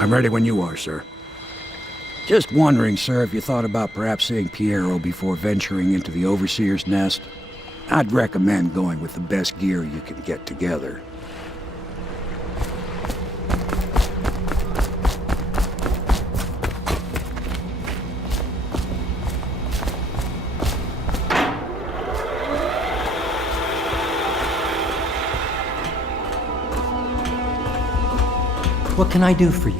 I'm ready when you are, sir. Just wondering, sir, if you thought about perhaps seeing Piero before venturing into the Overseer's nest. I'd recommend going with the best gear you can get together. What can I do for you?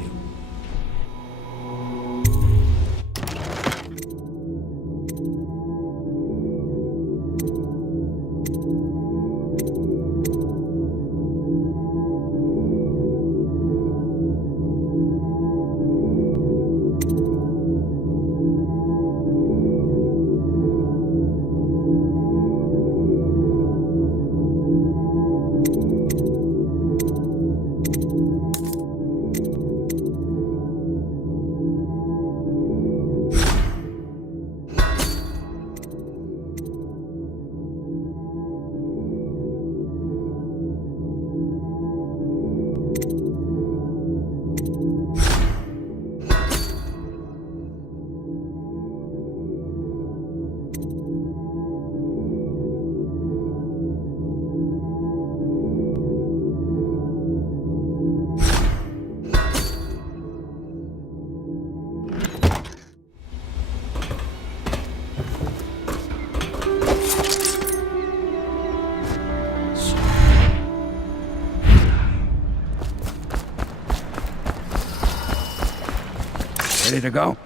Ready to go?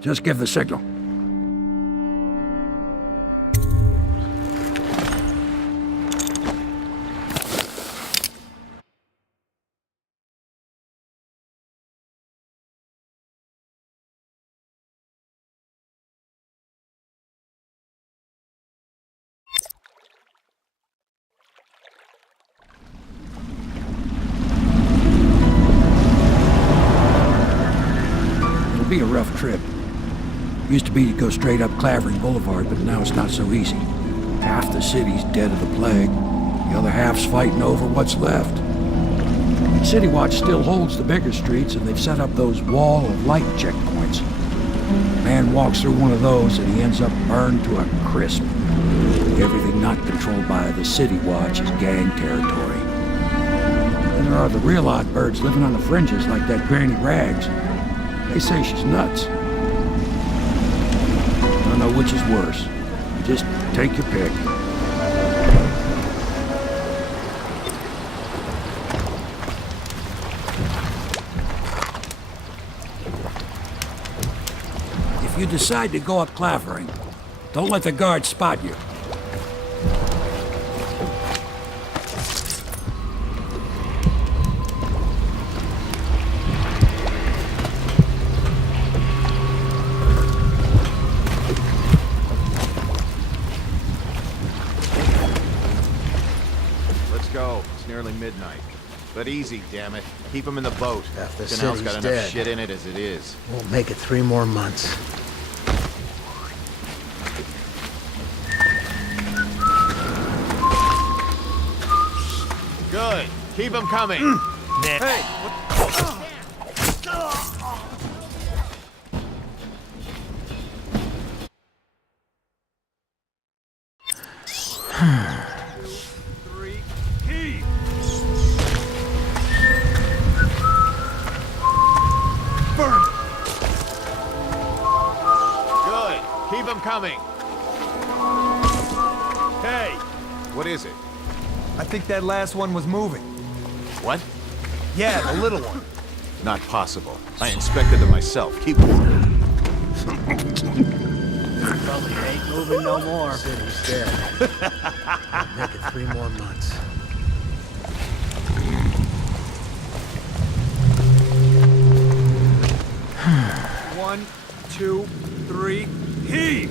Just give the signal. Be a rough trip. Used to be to go straight up Clavering Boulevard, but now it's not so easy. Half the city's dead of the plague. The other half's fighting over what's left. City Watch still holds the bigger streets, and they've set up those wall of light checkpoints. Man walks through one of those, and he ends up burned to a crisp. Everything not controlled by the City Watch is gang territory. Then there are the real odd birds living on the fringes like that Granny Rags. They say she's nuts. I don't know which is worse. Just take your pick. If you decide to go up Clavering, don't let the guards spot you. Midnight. But easy, damn it. Keep him in the boat. Half the Canal's city's got enough dead. shit in it as it is. Won't make it 3 more months. Good. Keep him coming. Hey! Coming. Hey! What is it? I think that last one was moving. What? Yeah, the little one. Not possible. I inspected them myself. Keep walking. Probably ain't moving no more. City's dead. Make it 3 more months. One, two, three, heave!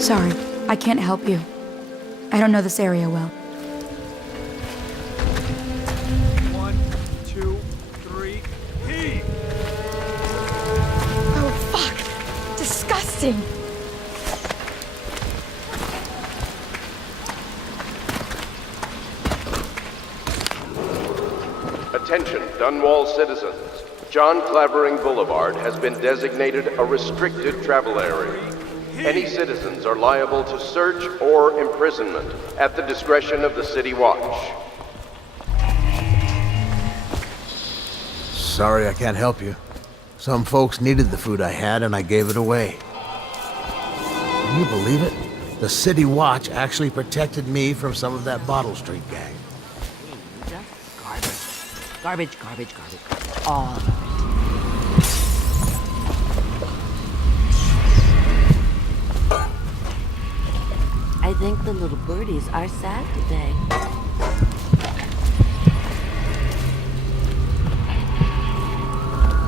Sorry, I can't help you. I don't know this area well. 1, 2, 3, heave! Oh, fuck! Disgusting! Dunwall citizens, John Clavering Boulevard has been designated a restricted travel area. Any citizens are liable to search or imprisonment at the discretion of the City Watch. Sorry I can't help you. Some folks needed the food I had and I gave it away. Can you believe it? The City Watch actually protected me from some of that Bottle Street gang. Just garbage. Garbage. All of it. I think the little birdies are sad today.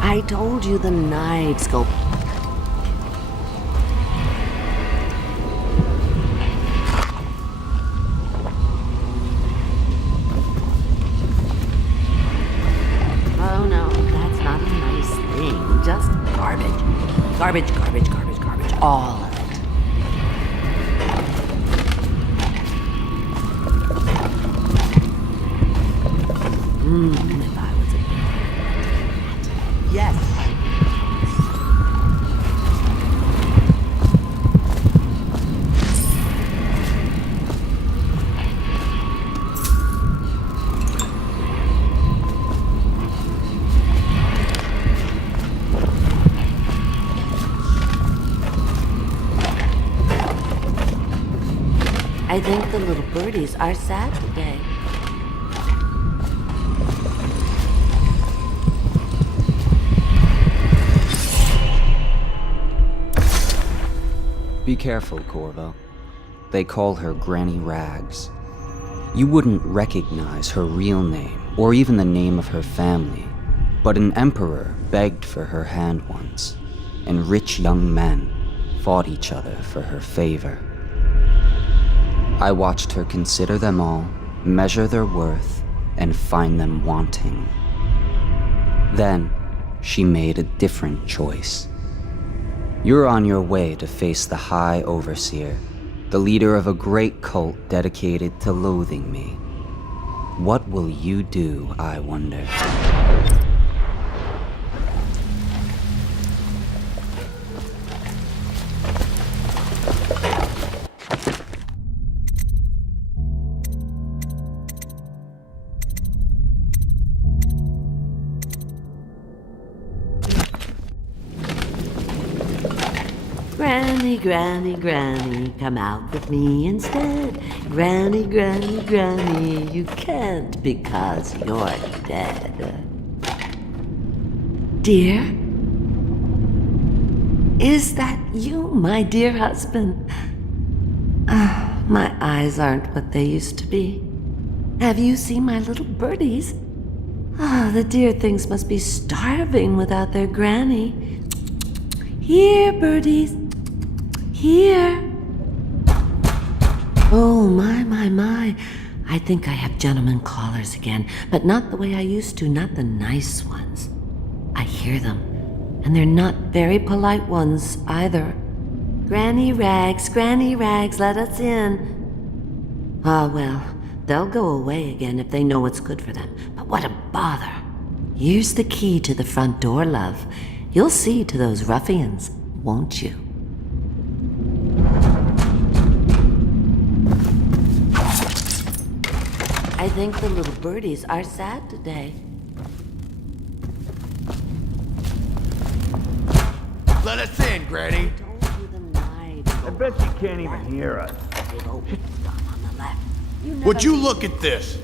I told you the knives go... Oh no, that's not a nice thing. Just garbage. Garbage. All of it. If I was a bird. Yes. I think the little birdies are sad today. Be careful, Corvo. They call her Granny Rags. You wouldn't recognize her real name, or even the name of her family, but an emperor begged for her hand once, and rich young men fought each other for her favor. I watched her consider them all, measure their worth, and find them wanting. Then, she made a different choice. You're on your way to face the High Overseer, the leader of a great cult dedicated to loathing me. What will you do, I wonder? Granny, come out with me instead. Granny, you can't because you're dead. Dear? Is that you, my dear husband? My eyes aren't what they used to be. Have you seen my little birdies? The dear things must be starving without their granny. Here, birdies. Here. Oh, my. I think I have gentlemen callers again, but not the way I used to, not the nice ones. I hear them, and they're not very polite ones either. Granny Rags, let us in. Ah, well, they'll go away again if they know what's good for them, but what a bother. Here's the key to the front door, love. You'll see to those ruffians, won't you? I think the little birdies are sad today. Let us in, Granny. I bet you can't even hear us. Would you look at this?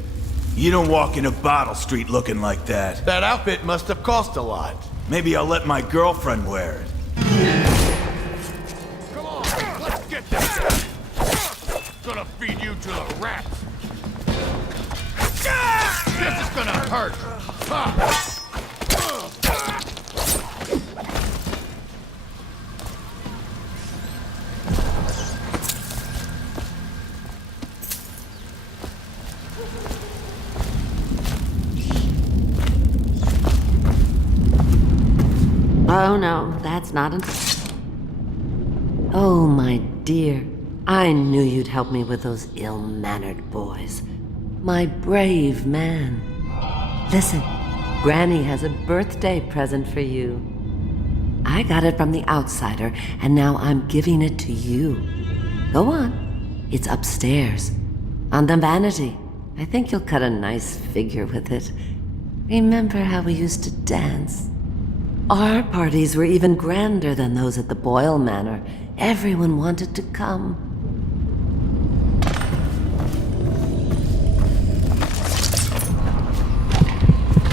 You don't walk into Bottle Street looking like that. That outfit must have cost a lot. Maybe I'll let my girlfriend wear it. Come on, let's get this guy. Gonna feed you to the rats. This is gonna hurt. Oh no, that's not an... Oh, my dear. I knew you'd help me with those ill-mannered boys. My brave man. Listen, Granny has a birthday present for you. I got it from the outsider, and now I'm giving it to you. Go on. It's upstairs. On the vanity. I think you'll cut a nice figure with it. Remember how we used to dance? Our parties were even grander than those at the Boyle Manor. Everyone wanted to come.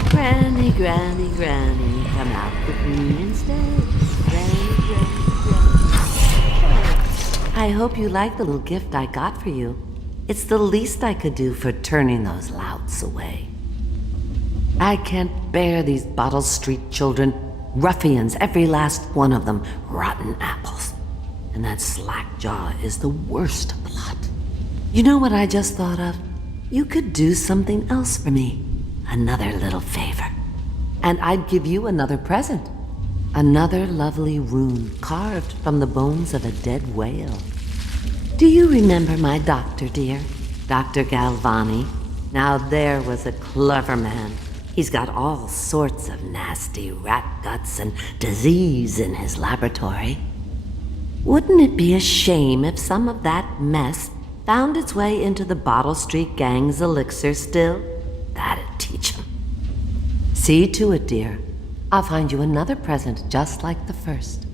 Granny, Granny, Granny, come out with me instead. Granny, Granny, Granny. I hope you like the little gift I got for you. It's the least I could do for turning those louts away. I can't bear these Bottle Street children. Ruffians, every last one of them. Rotten apples. And that slack-jaw is the worst of the lot. You know what I just thought of? You could do something else for me. Another little favor. And I'd give you another present. Another lovely rune carved from the bones of a dead whale. Do you remember my doctor, dear? Dr. Galvani? Now there was a clever man. He's got all sorts of nasty rat guts and disease in his laboratory. Wouldn't it be a shame if some of that mess found its way into the Bottle Street Gang's elixir still? That'd teach him. See to it, dear. I'll find you another present just like the first.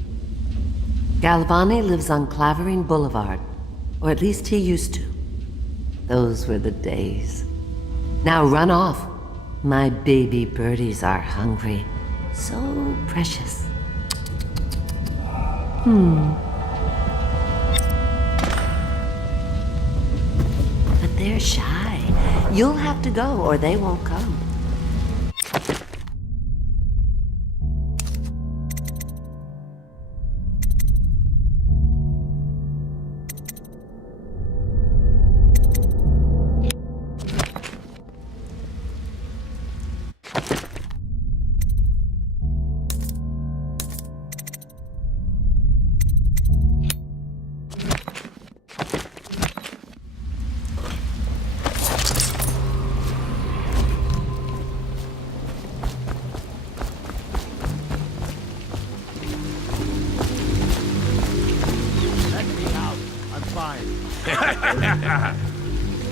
Galvani lives on Clavering Boulevard, or at least he used to. Those were the days. Now run off. My baby birdies are hungry. So precious. But they're shy. You'll have to go or they won't come.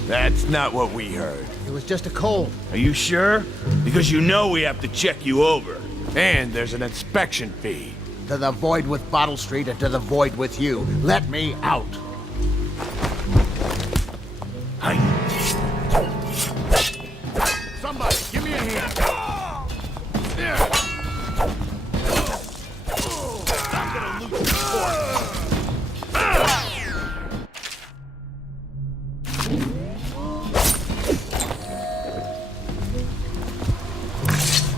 That's not what we heard. It was just a cold. Are you sure? Because you know we have to check you over. And there's an inspection fee. To the void with Bottle Street and to the void with you. Let me out. Hi. Somebody, give me a hand. I'm gonna loot your fort.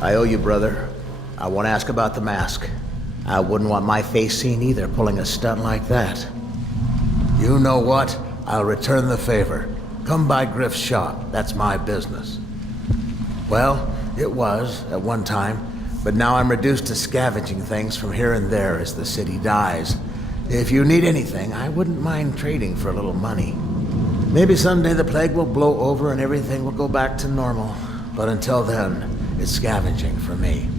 I owe you, brother. I won't ask about the mask. I wouldn't want my face seen either, pulling a stunt like that. You know what? I'll return the favor. Come by Griff's shop. That's my business. Well, it was, at one time, but now I'm reduced to scavenging things from here and there as the city dies. If you need anything, I wouldn't mind trading for a little money. Maybe someday the plague will blow over and everything will go back to normal. But until then, it's scavenging for me.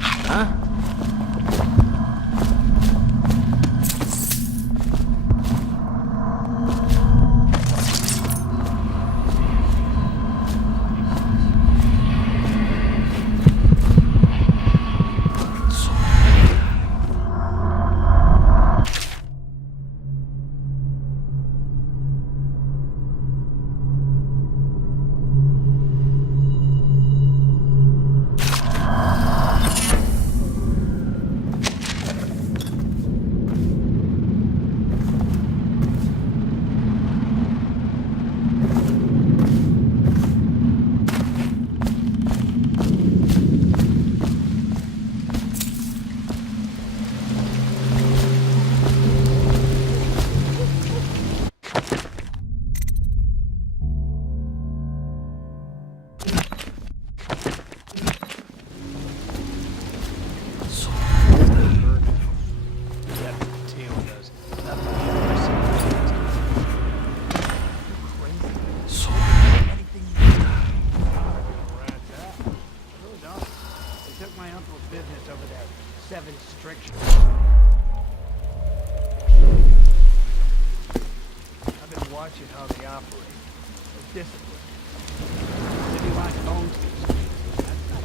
Huh? 7 strictures. I've been watching how they operate. They're disciplined. City like bones to the streets. That's not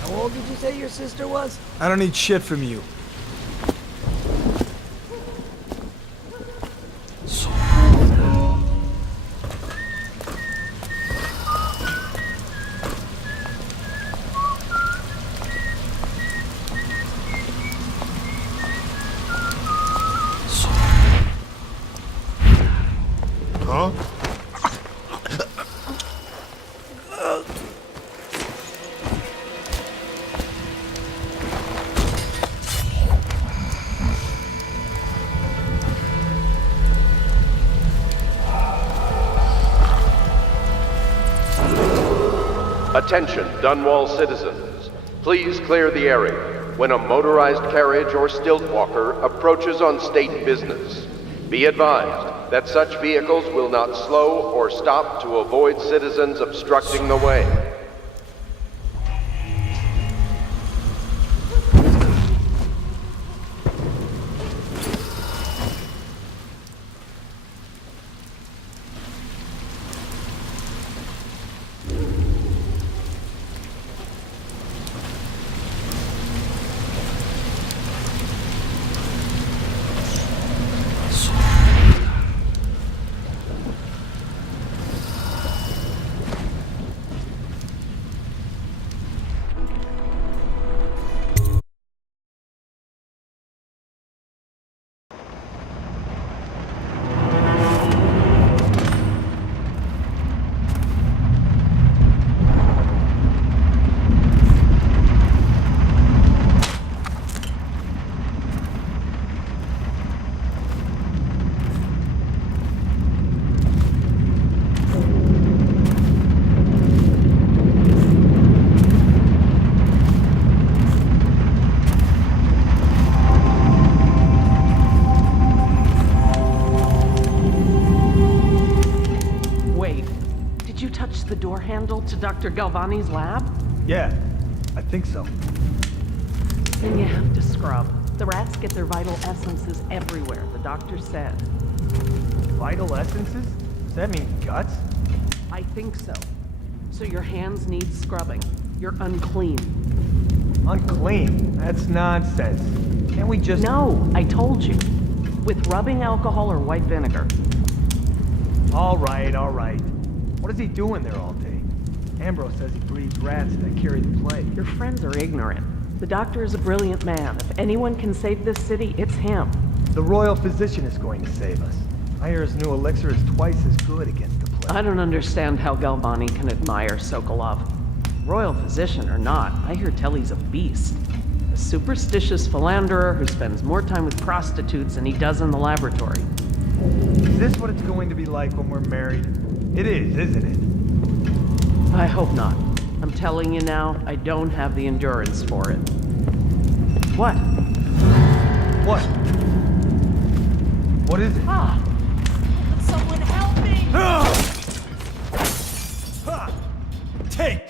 How old did you say your sister was? I don't need shit from you. Huh? Attention, Dunwall citizens. Please clear the area when a motorized carriage or stilt walker approaches on state business. Be advised that such vehicles will not slow or stop to avoid citizens obstructing the way. The door handle to Dr. Galvani's lab? Yeah, I think so. Then you have to scrub. The rats get their vital essences everywhere, the doctor said. Vital essences? Does that mean guts? I think so. So your hands need scrubbing. You're unclean. Unclean? That's nonsense. Can't we just... No, I told you. With rubbing alcohol or white vinegar. All right, all right. What is he doing there all day? Ambrose says he breeds rats that carry the plague. Your friends are ignorant. The doctor is a brilliant man. If anyone can save this city, it's him. The royal physician is going to save us. I hear his new elixir is twice as good against the plague. I don't understand how Galvani can admire Sokolov. Royal physician or not, I hear tell he's a beast. A superstitious philanderer who spends more time with prostitutes than he does in the laboratory. Is this what it's going to be like when we're married? It is, isn't it? I hope not. I'm telling you now, I don't have the endurance for it. What? What? What is it? Ah! Someone help me! Take!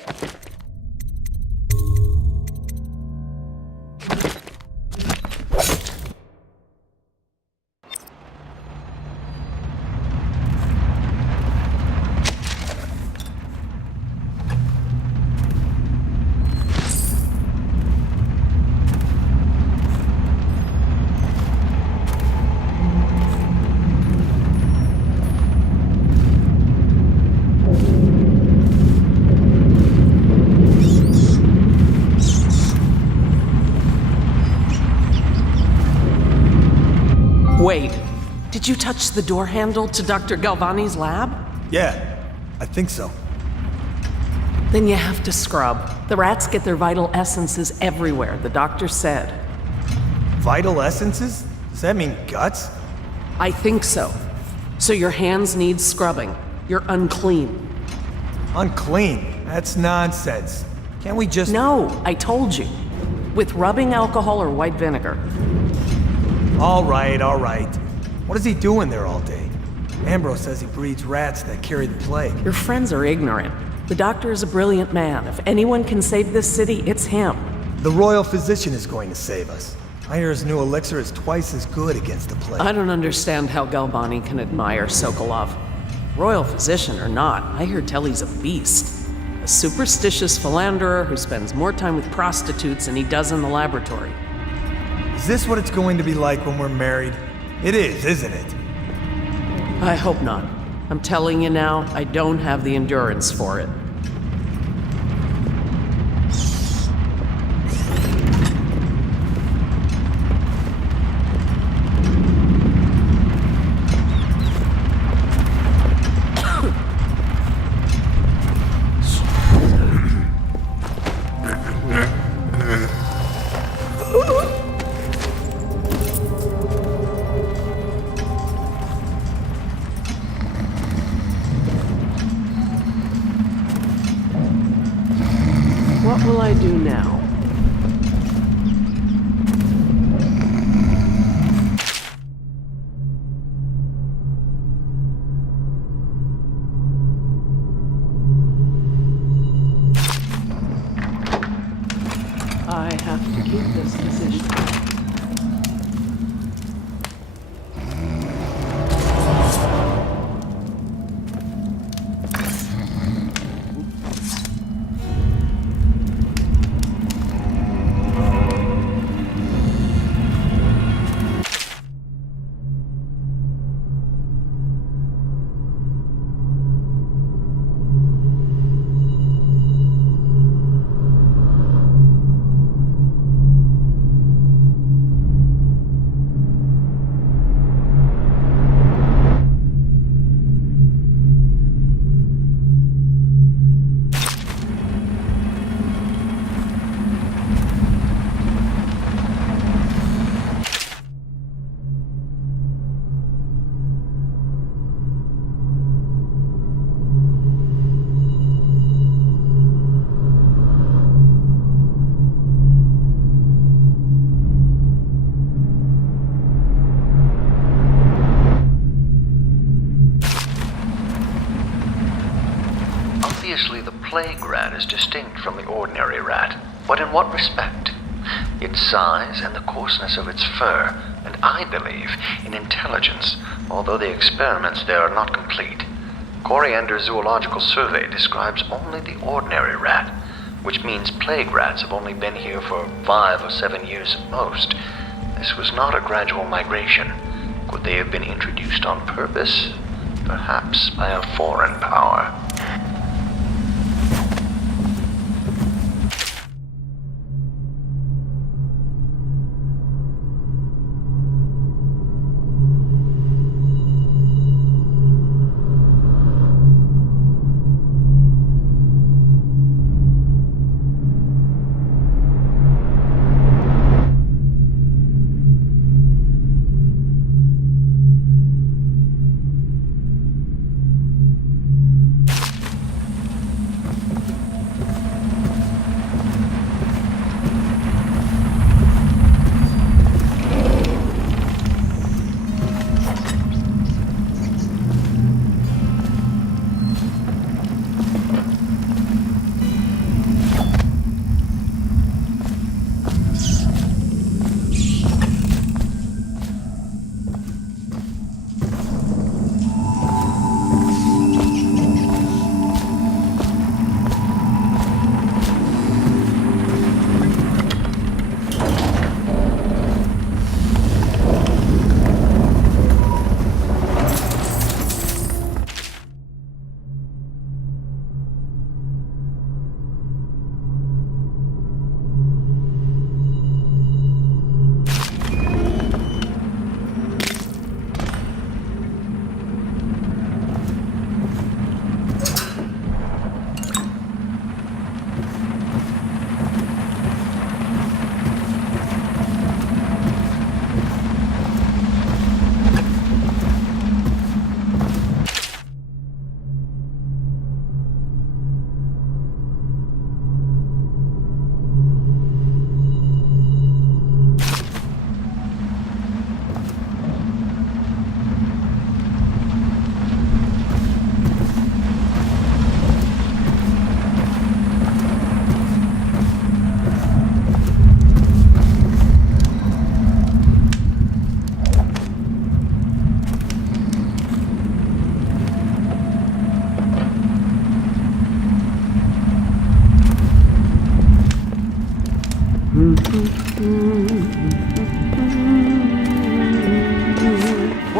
Wait. Did you touch the door handle to Dr. Galvani's lab? Yeah, I think so. Then you have to scrub. The rats get their vital essences everywhere, the doctor said. Vital essences? Does that mean guts? I think so. So your hands need scrubbing. You're unclean. Unclean? That's nonsense. Can't we just... No, I told you. With rubbing alcohol or white vinegar. All right. What is he doing there all day? Ambrose says he breeds rats that carry the plague. Your friends are ignorant. The doctor is a brilliant man. If anyone can save this city, it's him. The royal physician is going to save us. I hear his new elixir is twice as good against the plague. I don't understand how Galvani can admire Sokolov. Royal physician or not, I hear tell he's a beast. A superstitious philanderer who spends more time with prostitutes than he does in the laboratory. Is this what it's going to be like when we're married? It is, isn't it? I hope not. I'm telling you now, I don't have the endurance for it. What will I do now? I have to keep this position. Obviously, the plague rat is distinct from the ordinary rat, but in what respect? Its size and the coarseness of its fur, and I believe in intelligence, although the experiments there are not complete. Coriander's zoological survey describes only the ordinary rat, which means plague rats have only been here for 5 or 7 years at most. This was not a gradual migration. Could they have been introduced on purpose? Perhaps by a foreign power.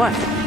What?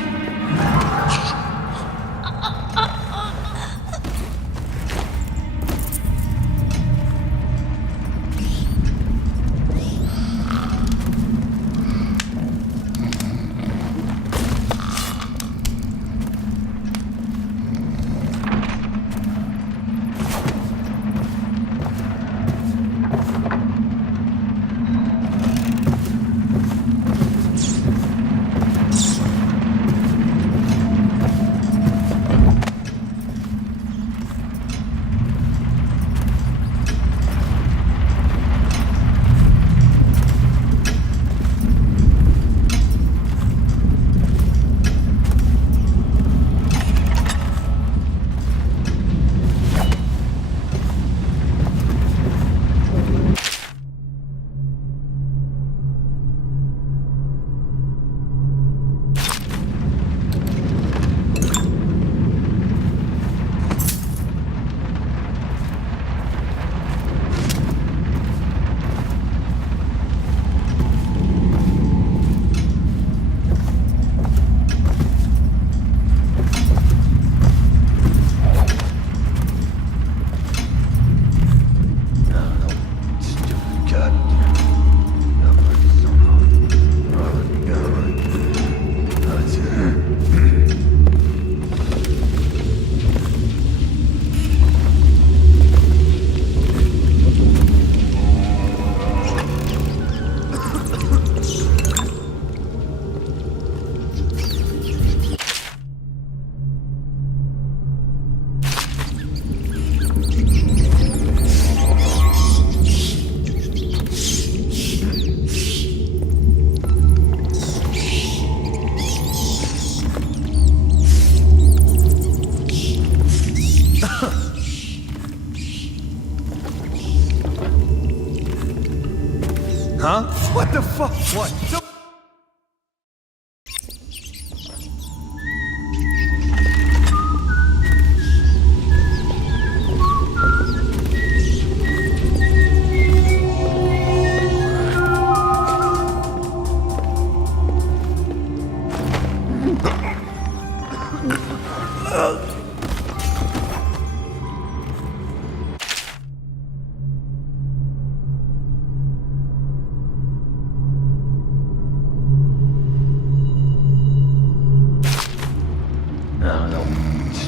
Huh? What the fuck? What?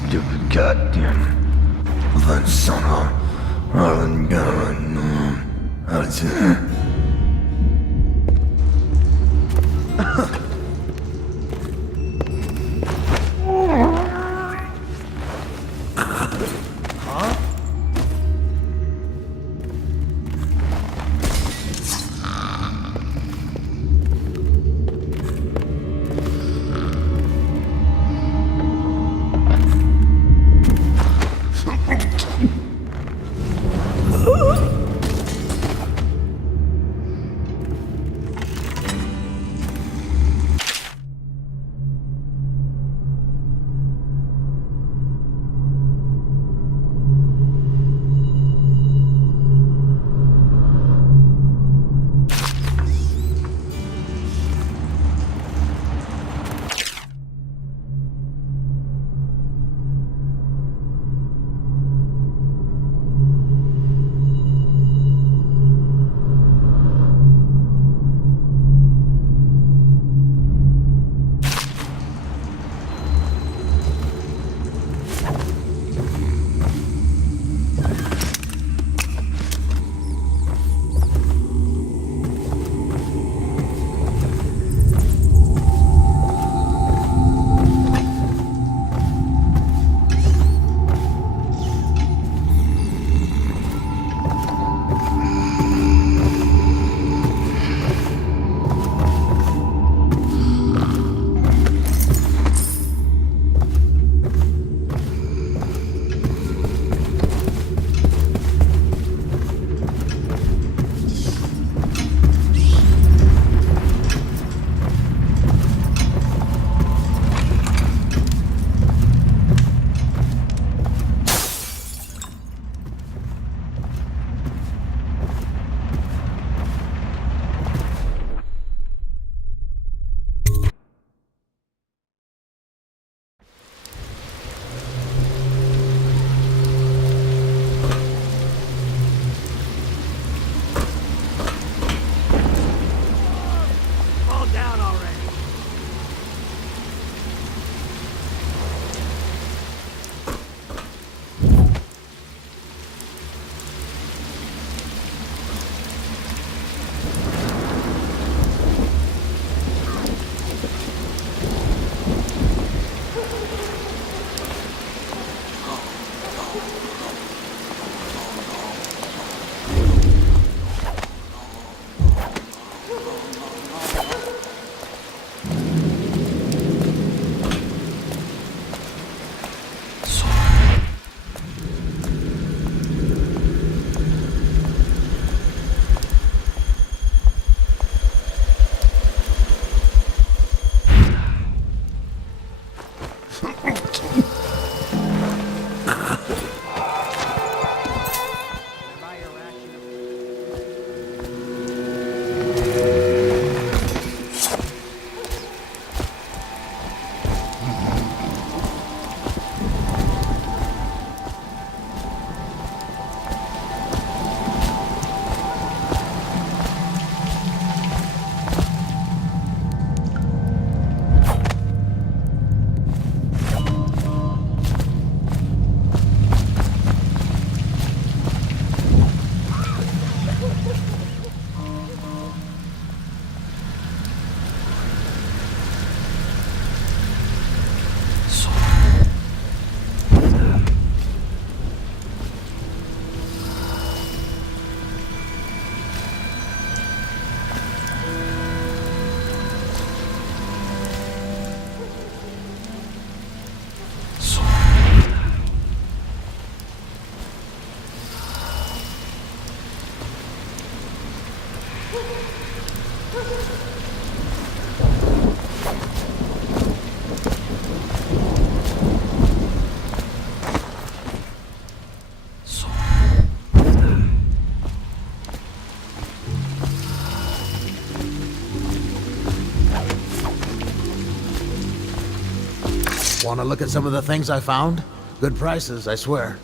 Stupid goddamn. That son of Arlen Garren. Want to look at some of the things I found? Good prices, I swear.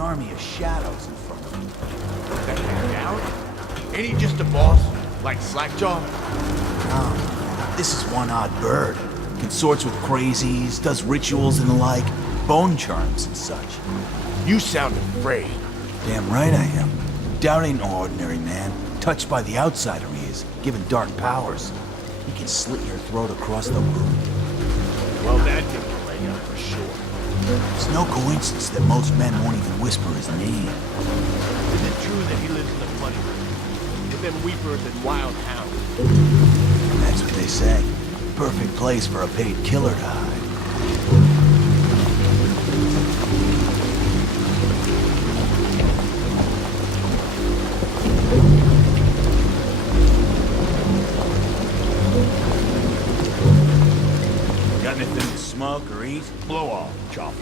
Army of shadows in front of him. That man down? Ain't he just a boss? Like Slackjaw? No, this is one odd bird. Consorts with crazies, does rituals and the like, bone charms and such. You sound afraid. Damn right I am. Doubt ain't no ordinary man. Touched by the outsider he is, given dark powers. He can slit your throat across the room. Well, that gives a leg up for sure. It's no coincidence that most men won't even whisper his name. Is it true that he lives in the funny room? With them weepers and wild hounds? That's what they say. Perfect place for a paid killer to hide. Got anything to smoke or eat? Blow off, chopper.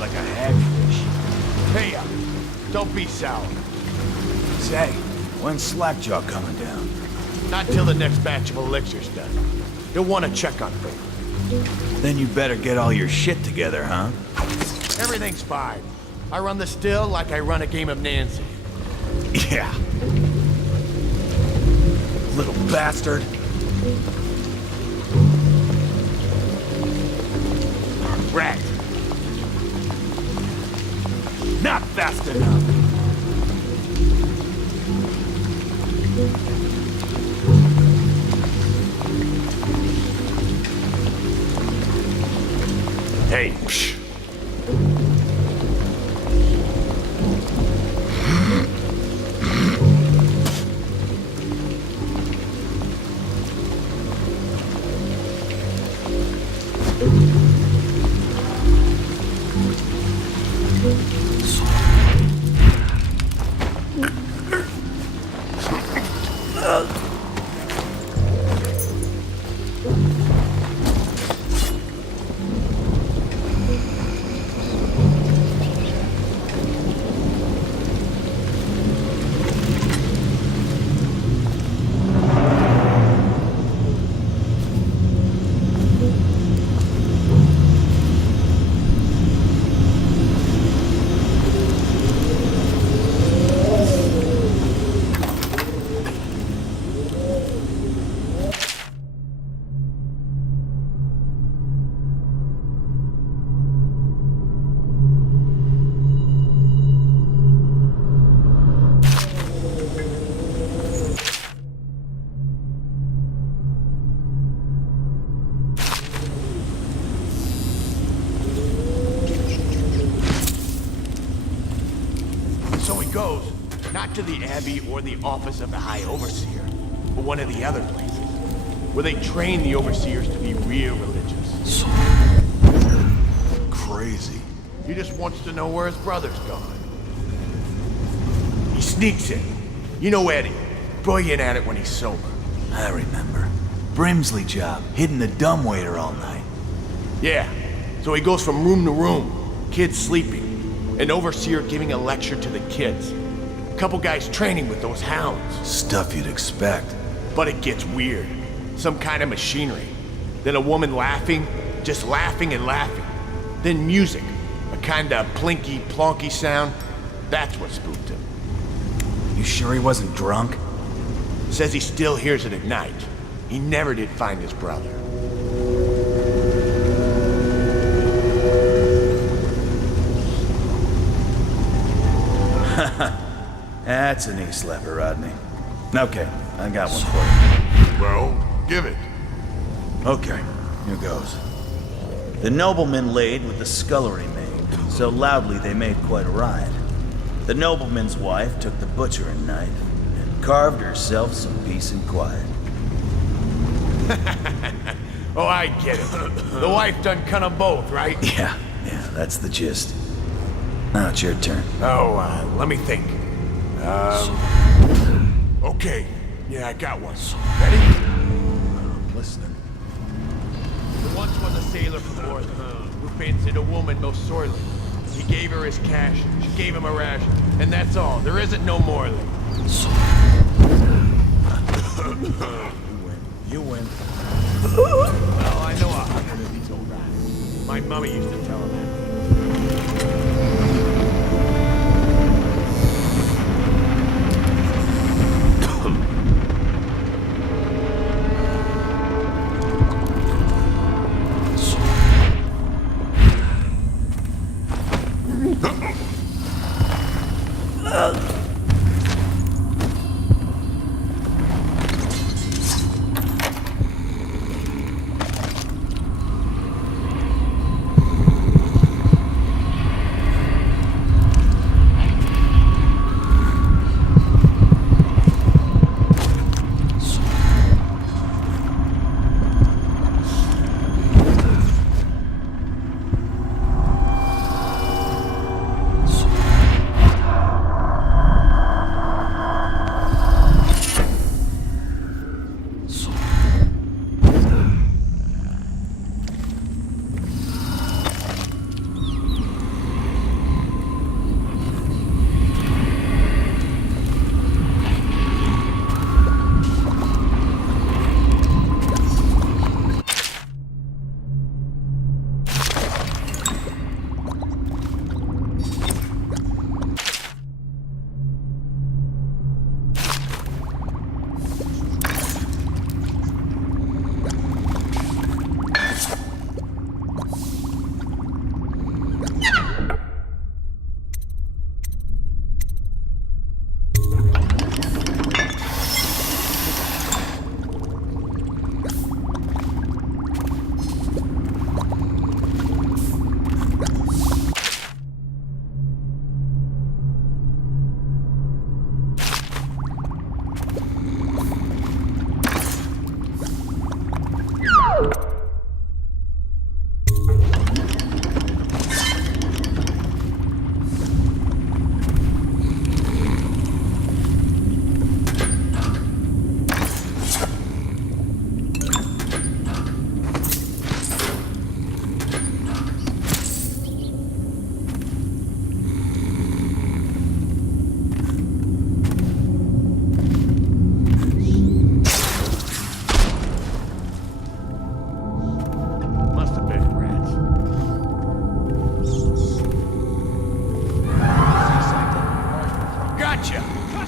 Like a hagfish. Hey, don't be sour. Say, when's Slackjaw coming down? Not till the next batch of elixirs done. He'll want to check on things. Then you better get all your shit together, huh? Everything's fine. I run the still like I run a game of Nancy. Yeah. Little bastard. Rat. Not fast enough. Hey, psh. So he goes, not to the Abbey or the office of the High Overseer, but one of the other places, where they train the Overseers to be real religious. crazy. He just wants to know where his brother's gone. He sneaks in. You know Eddie. Brilliant at it when he's sober. I remember. Brimsley job, hitting the dumbwaiter all night. Yeah. So he goes from room to room, kids sleeping, an overseer giving a lecture to the kids. A couple guys training with those hounds. Stuff you'd expect. But it gets weird. Some kind of machinery. Then a woman laughing, just laughing and laughing. Then music, a kind of plinky, plonky sound. That's what spooked him. You sure he wasn't drunk? Says he still hears it at night. He never did find his brother. That's a knee slapper, Rodney. Okay, I got one for you. Well, give it. Okay, here goes. The nobleman laid with the scullery maid, so loudly they made quite a ride. The nobleman's wife took the butchering knife and carved herself some peace and quiet. Oh, I get it. The wife done cut 'em both, right? Yeah, that's the gist. Now it's your turn. Oh, let me think. Okay. Yeah, I got one. Ready? I'm listening. There once was a sailor from North who fancied a woman most sorely. He gave her his cash, she gave him a ration, and that's all. There isn't no more. You win. Well, I know 100 of these old rats. My mummy used to tell him that.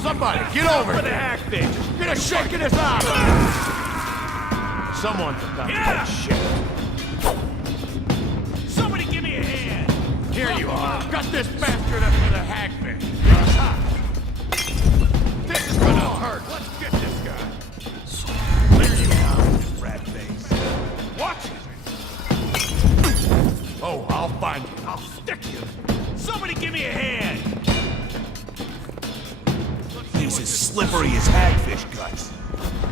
Somebody, get over here! Hagfish! Get a shake in his eye! Someone's about to get shit. Somebody give me a hand! Here you are. Got this bastard up for the hagfish. This is gonna hurt. Let's get this guy. There you are, rat face. Watch it! Oh, I'll find you. I'll stick you. Somebody give me a hand! He's as slippery as hagfish guts.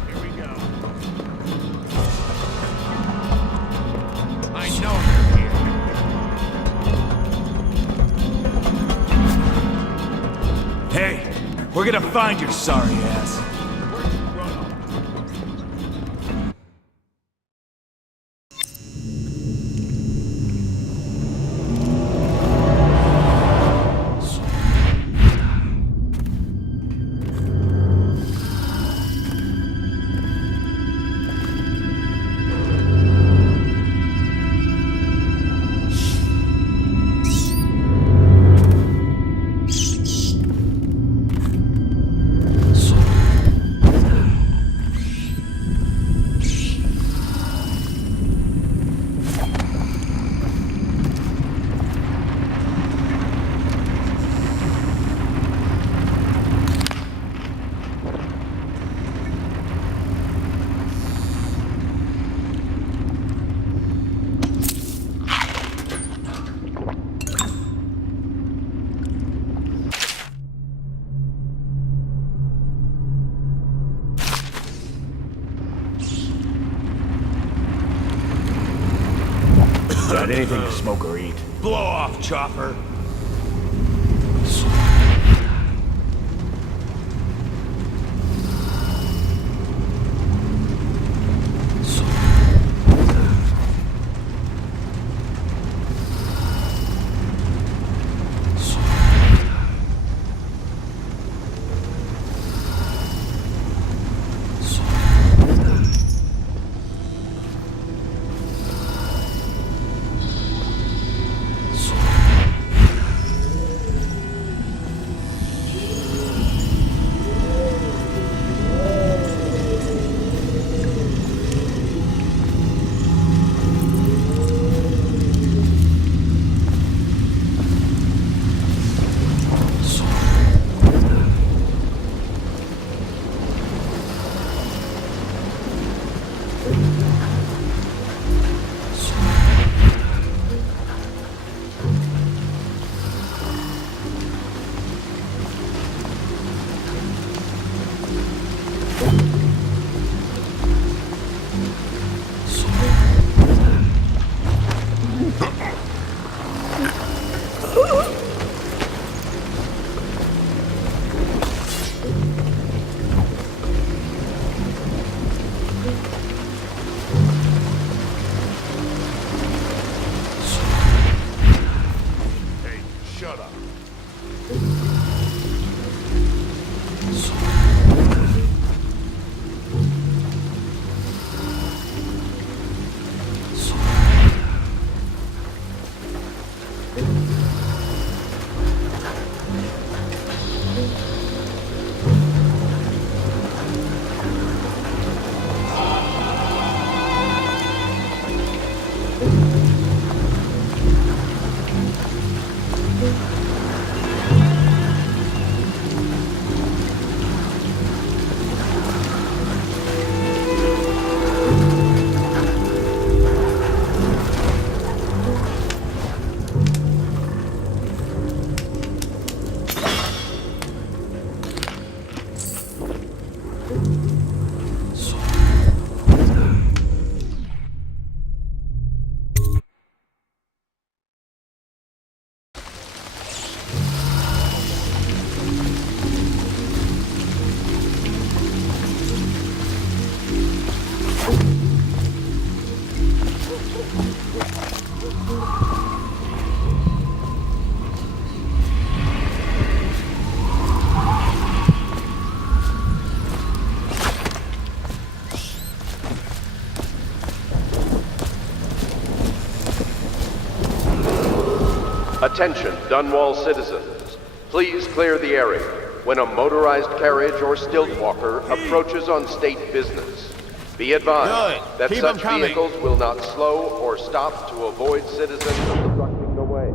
Here we go. I know you're here. We're gonna find your sorry ass. Got anything to smoke or eat? Blow off, chopper. Attention, Dunwall citizens. Please clear the area when a motorized carriage or stilt walker approaches on state business. Be advised that Keep 'em such coming. vehicles will not slow or stop to avoid citizens obstructing the way.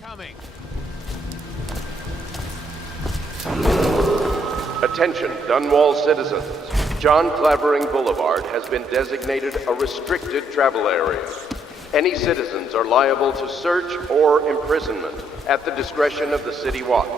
Coming. Attention, Dunwall citizens. John Clavering Boulevard has been designated a restricted travel area. Any citizens are liable to search or imprisonment at the discretion of the City Watch.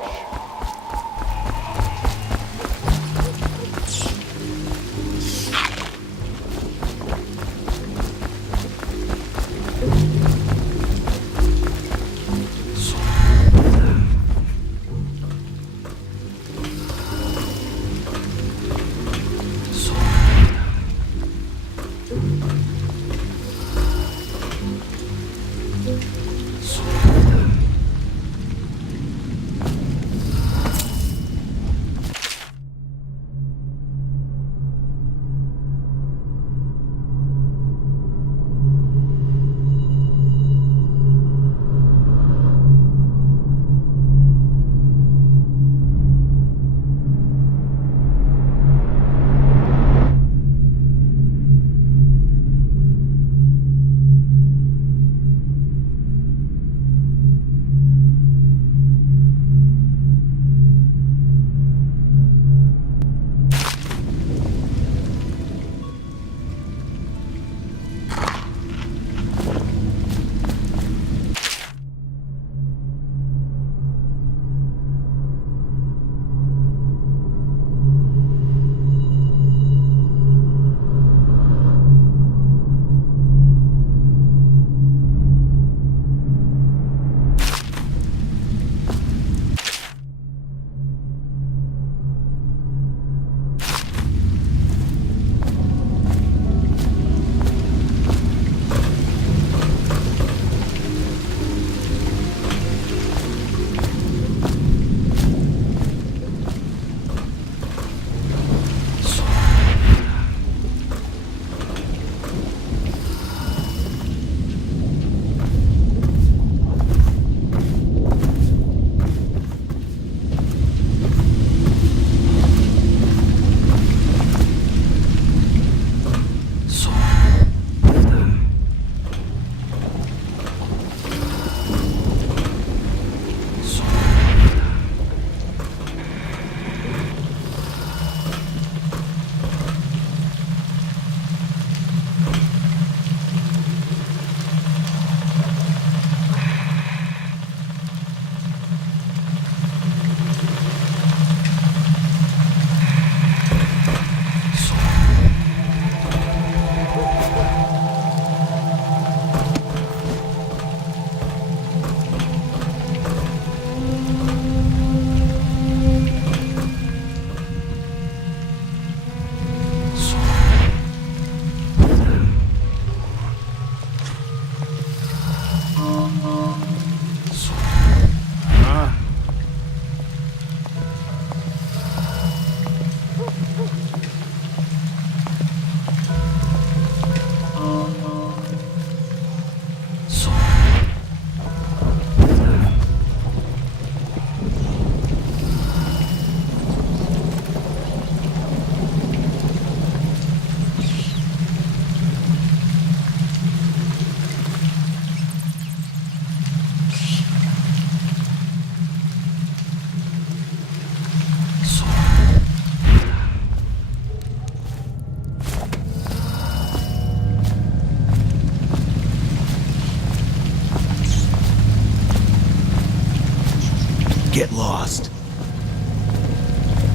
Get lost.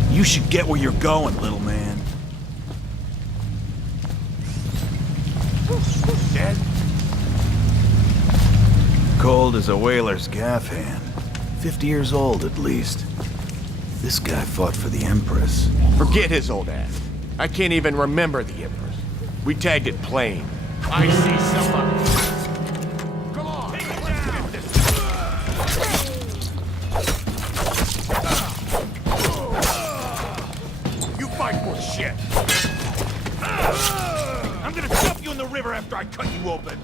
You should get where you're going, little man. Dead? Cold as a whaler's gaff hand. 50 years old, at least. This guy fought for the Empress. Forget his old ass. I can't even remember the Empress. We tagged it plain. I see somebody. Come on, let's get this. You fight for shit. I'm gonna dump you in the river after I cut you open.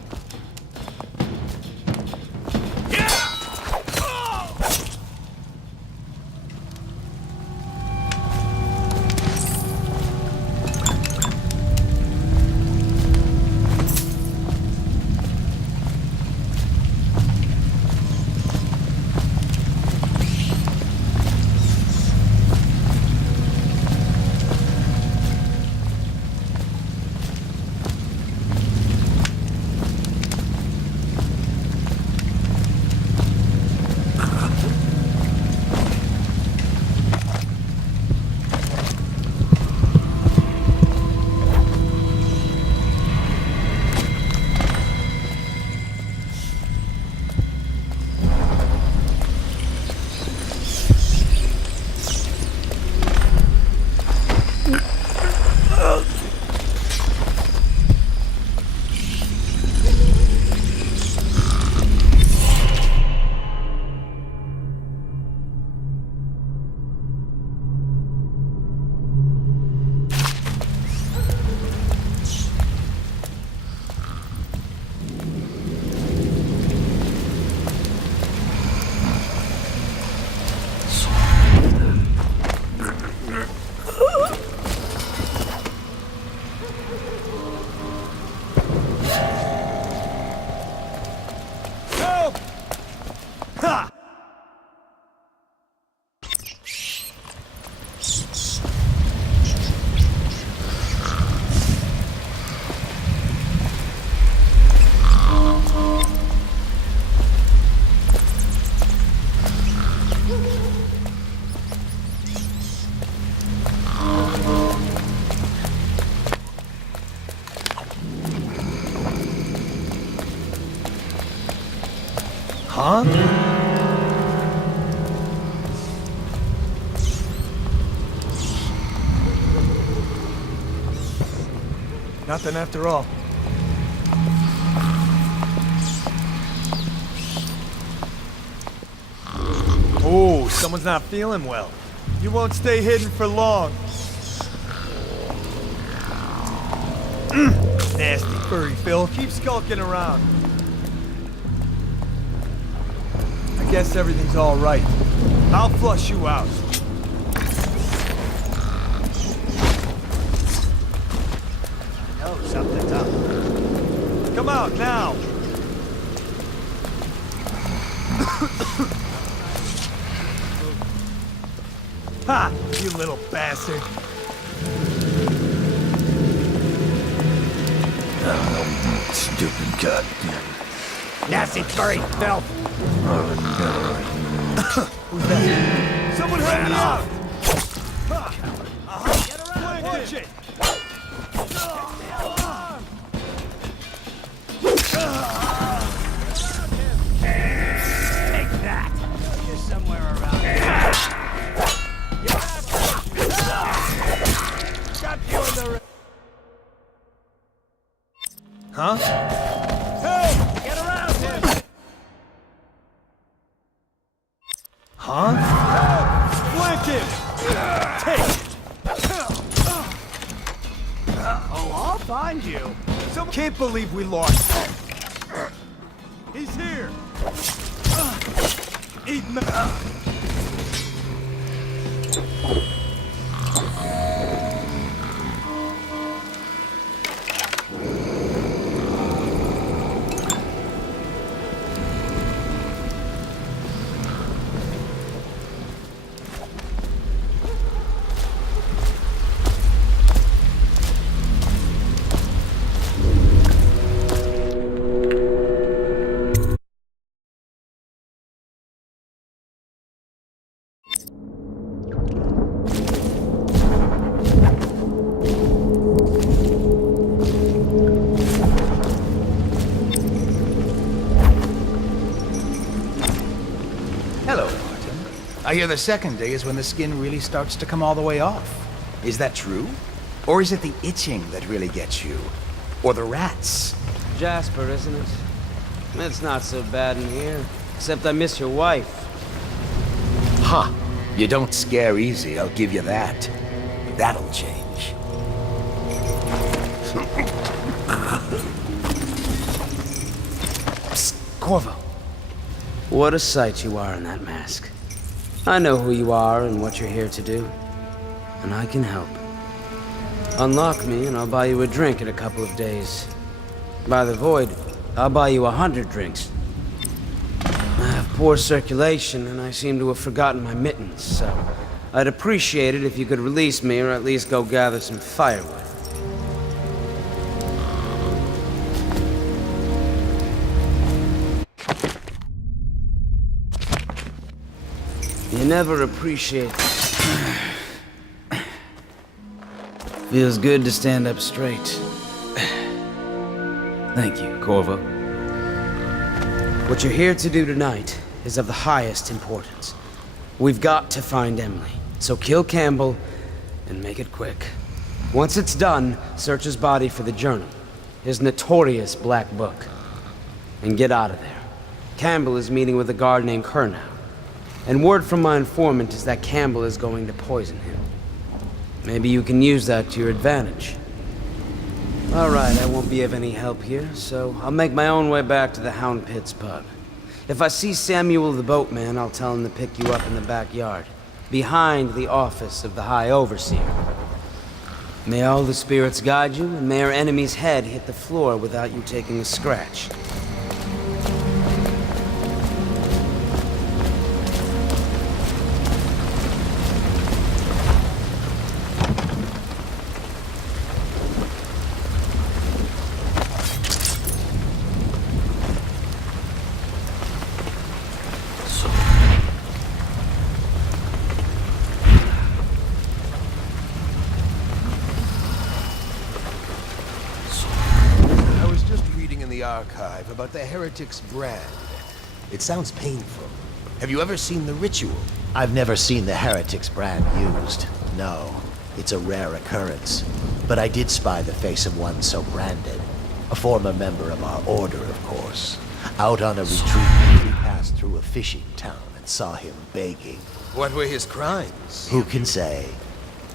Ha! Huh? Nothing after all. Oh, someone's not feeling well. You won't stay hidden for long. Nasty furry Phil. Keep skulking around. I guess everything's all right. I'll flush you out. Oh, something's up. Come out now. Ha! You little bastard. Stupid goddamn. Nasty furry filth. Who's that? Someone help me out! Get around! Watch it! Take that. You're somewhere around here. Got you in the... Huh? Hey! Get around him! Huh? Flank him! Take it! Oh, I'll find you. Can't believe we lost. He's here. Eat me. Hello, Martin. I hear the second day is when the skin really starts to come all the way off. Is that true? Or is it the itching that really gets you? Or the rats? Jasper, isn't it? It's not so bad in here. Except I miss your wife. Ha! You don't scare easy, I'll give you that. That'll change. Psst, Corvo. What a sight you are in that mask. I know who you are and what you're here to do. And I can help. Unlock me and I'll buy you a drink in a couple of days. By the void, I'll buy you 100 drinks. I have poor circulation and I seem to have forgotten my mittens, so I'd appreciate it if you could release me or at least go gather some firewood. You never appreciate it. Feels good to stand up straight. Thank you, Corvo. What you're here to do tonight is of the highest importance. We've got to find Emily, so kill Campbell and make it quick. Once it's done, search his body for the journal, his notorious black book, and get out of there. Campbell is meeting with a guard named Kernow. And word from my informant is that Campbell is going to poison him. Maybe you can use that to your advantage. All right, I won't be of any help here, so I'll make my own way back to the Hound Pits pub. If I see Samuel the boatman, I'll tell him to pick you up in the backyard, behind the office of the High Overseer. May all the spirits guide you, and may our enemy's head hit the floor without you taking a scratch. wife about the heretic's brand. It sounds painful. Have you ever seen the ritual? I've never seen the heretic's brand used. No, it's a rare occurrence. But I did spy the face of one so branded. A former member of our order, of course. Out on a retreat, we passed through a fishing town and saw him begging. What were his crimes? Who can say?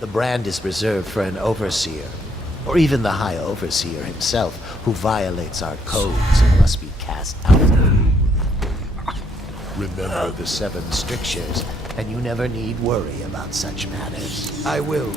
The brand is reserved for an overseer, or even the High Overseer himself, who violates our codes and must be cast out. Remember the 7 strictures, and you never need worry about such matters. I will.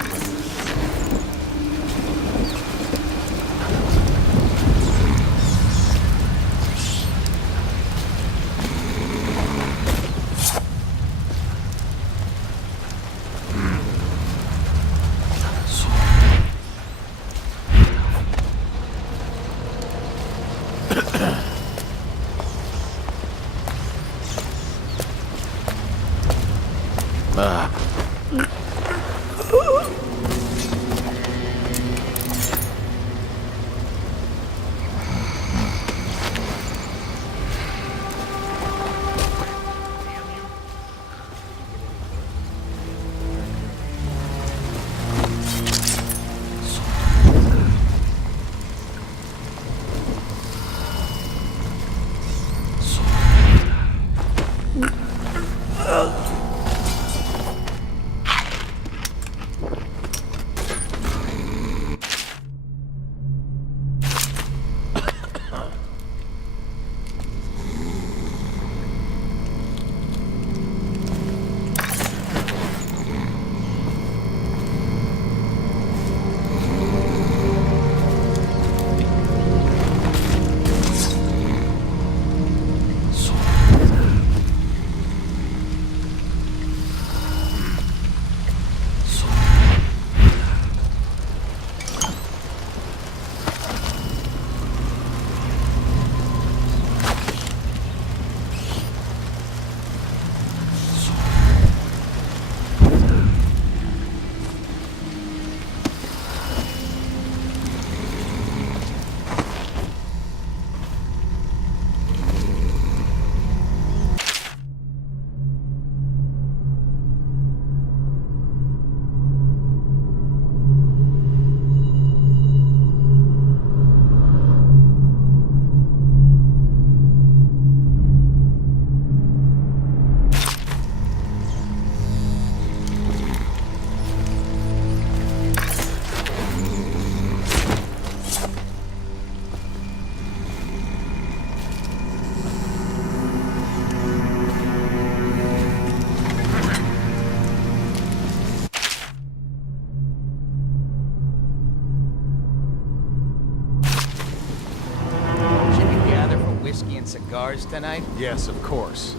Cigars tonight? Yes, of course.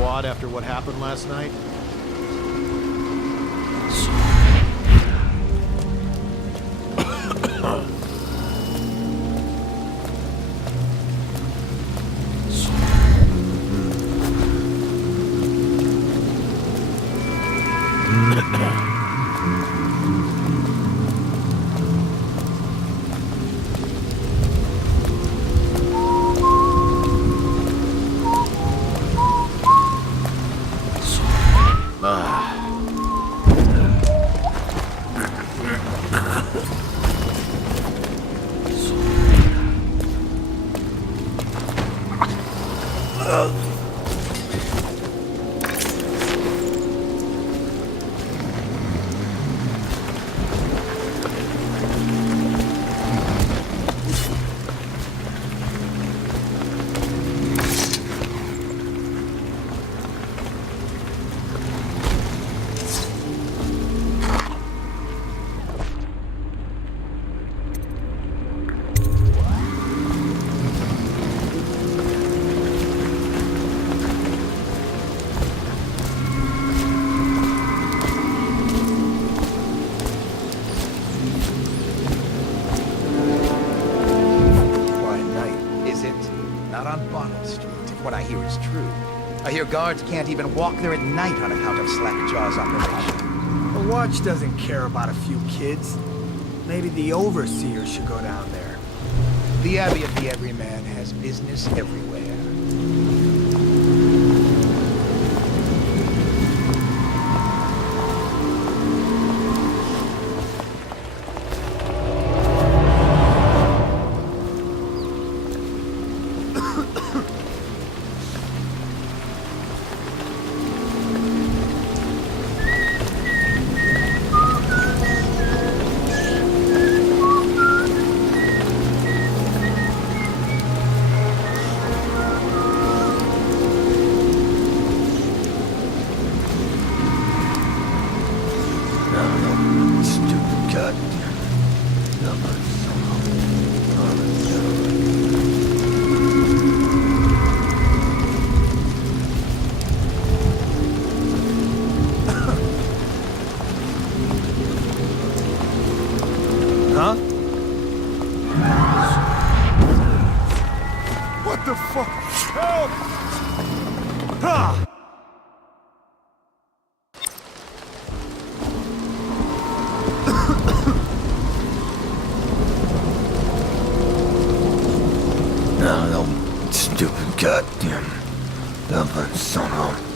squad after what happened last night? I hear guards can't even walk there at night on account of Slackjaw's operation. The Watch doesn't care about a few kids. Maybe the Overseer should go down there. The Abbey of the Everyman has business everywhere. What the fuck? Help! Ah! No, stupid goddamn stubborn son of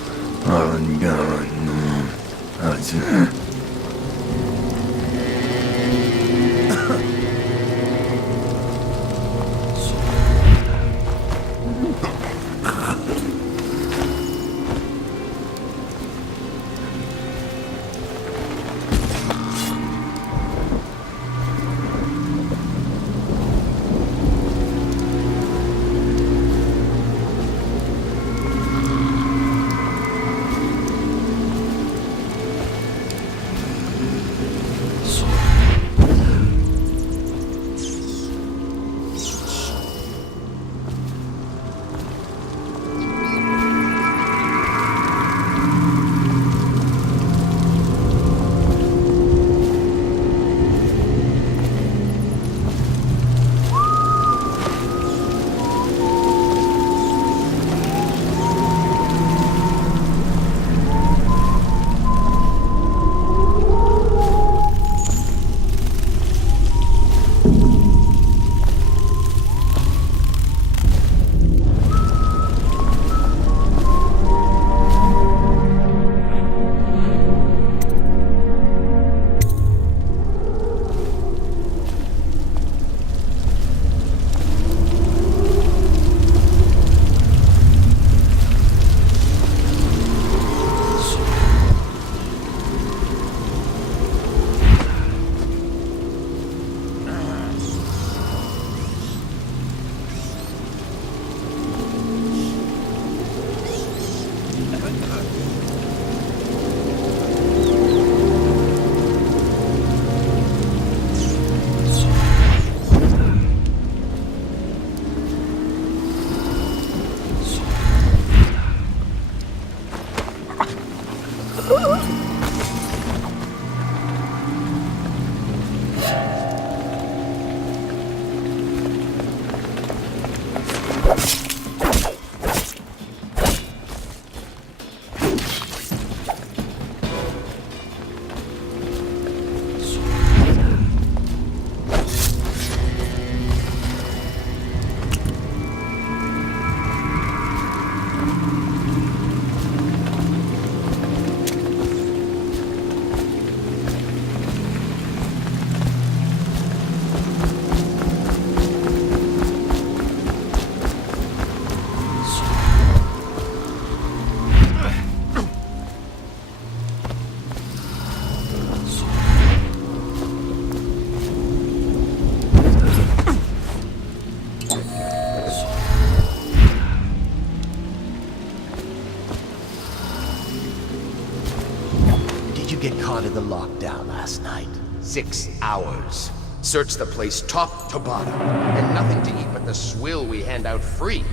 get caught in the lockdown last night? 6 hours. Searched the place top to bottom, and nothing to eat but the swill we hand out free.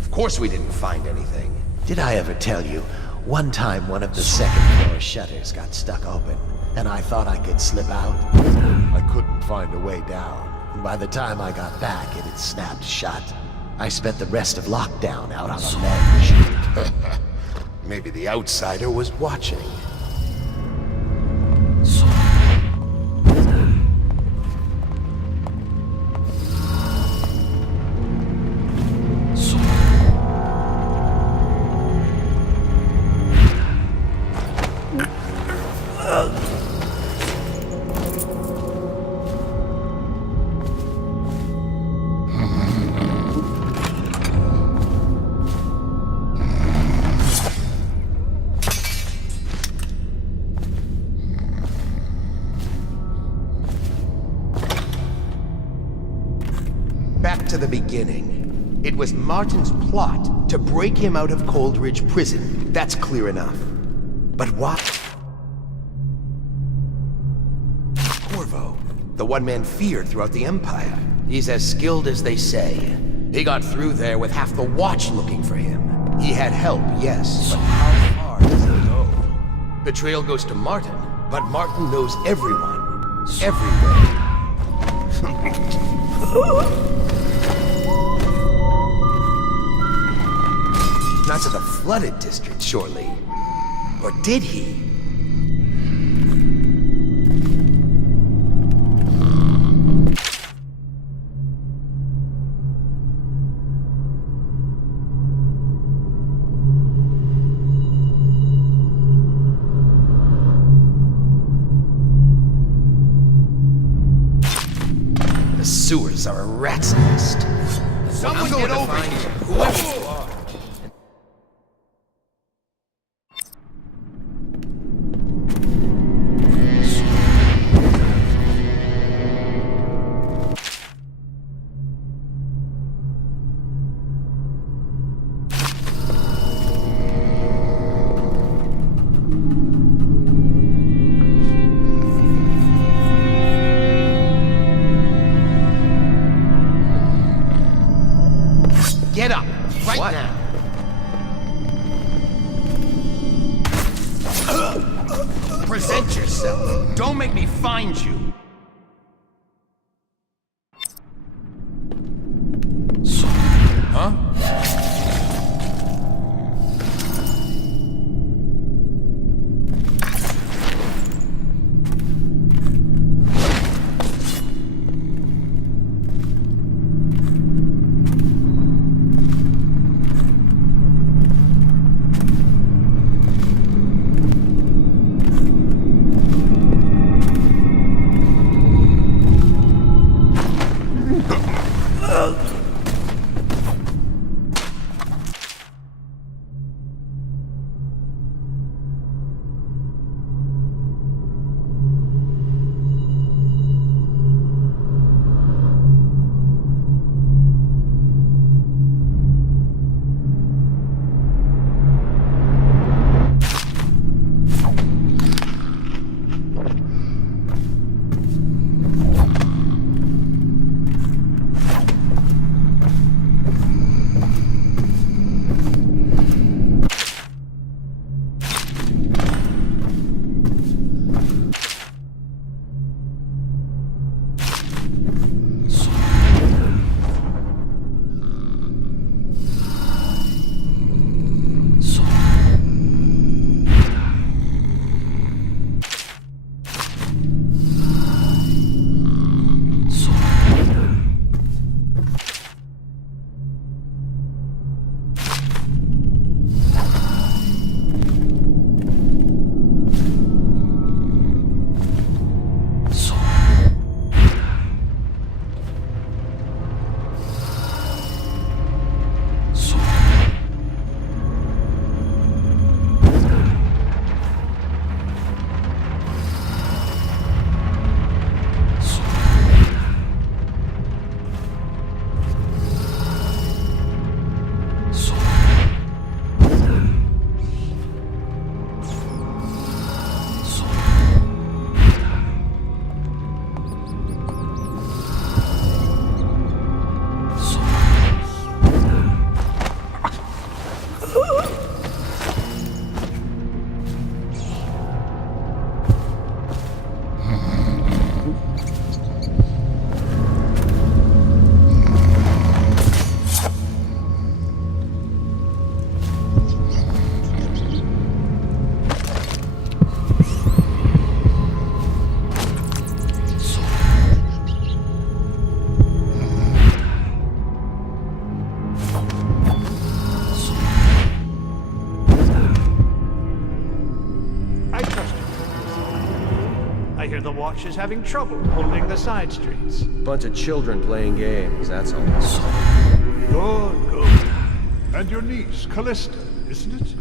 Of course we didn't find anything. Did I ever tell you, one time one of the second floor shutters got stuck open, and I thought I could slip out? I couldn't find a way down. By the time I got back, it had snapped shut. I spent the rest of lockdown out on a ledge. Maybe the outsider was watching. Back to the beginning. It was Martin's plot to break him out of Coldridge Prison. That's clear enough. But why? Corvo, the one man feared throughout the Empire. He's as skilled as they say. He got through there with half the Watch looking for him. He had help, yes, but how far does it go? The trail goes to Martin, but Martin knows everyone. Everywhere. Not to the flooded district, surely. Or did he? The sewers are a rat's nest. Someone get over here, whoever you are. Get up, right now. Present yourself. Don't make me find you. Huh? hear the watch is having trouble holding the side streets. Bunch of children playing games, that's all. Good, good. And your niece, Callista, isn't it?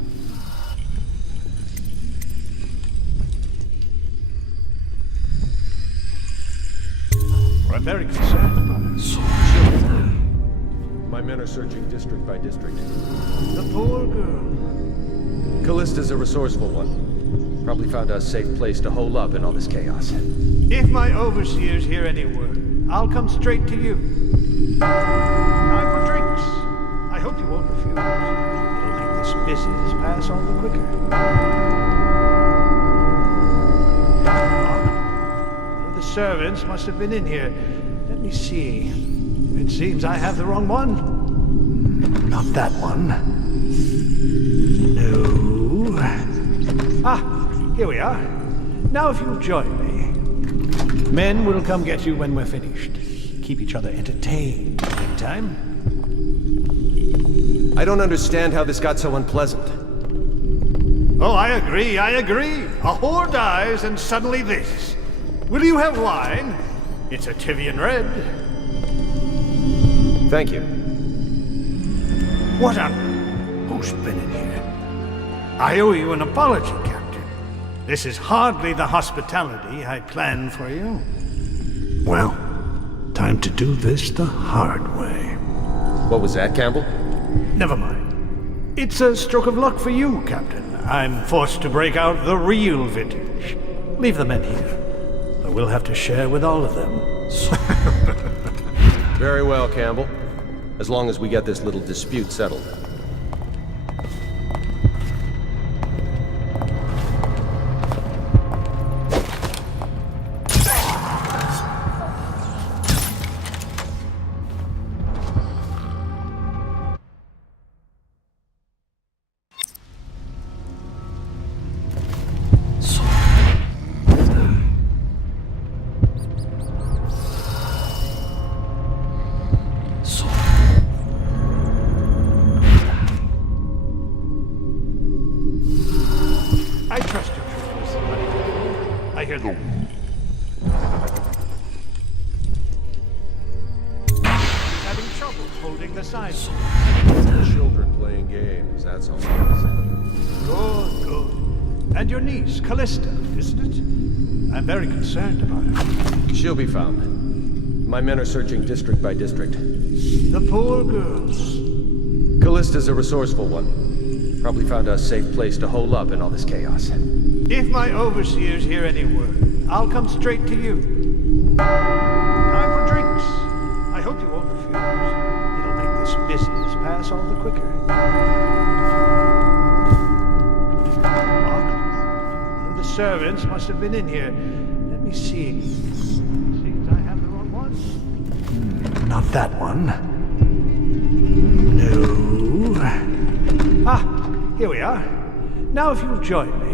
I'm very concerned about her. My men are searching district by district. The poor girl. Callista's a resourceful one. Probably found a safe place to hole up in all this chaos. If my overseers hear any word, I'll come straight to you. Time for drinks. I hope you won't refuse. It'll make this business pass all the quicker. One of the servants must have been in here. Let me see. It seems I have the wrong one. Not that one. No. Ah, here we are. Now if you'll join me. Men will come get you when we're finished. Keep each other entertained. Meantime. I don't understand how this got so unpleasant. Oh, I agree, I agree. A whore dies and suddenly this. Will you have wine? It's a Tivian Red. Thank you. What on? Who's been in here? I owe you an apology, Captain. This is hardly the hospitality I planned for you. Well, time to do this the hard way. What was that, Campbell? Never mind. It's a stroke of luck for you, Captain. I'm forced to break out the real vintage. Leave the men here. Or we'll have to share with all of them. Very well, Campbell. As long as we get this little dispute settled. I trust your truthfulness. I hear them. Having trouble holding the sign. Children playing games, that's all. Good, good. And your niece, Callista, isn't it? I'm very concerned about her. She'll be found. My men are searching district by district. The poor girls. Callista's a resourceful one. Probably found a safe place to hole up in all this chaos. If my overseers hear any word, I'll come straight to you. Time for drinks. I hope you won't refuse. It'll make this business pass all the quicker. Locked? One of the servants must have been in here. Let me see. Seems I have the wrong one. Not that one. No. Ah, here we are. Now if you'll join me.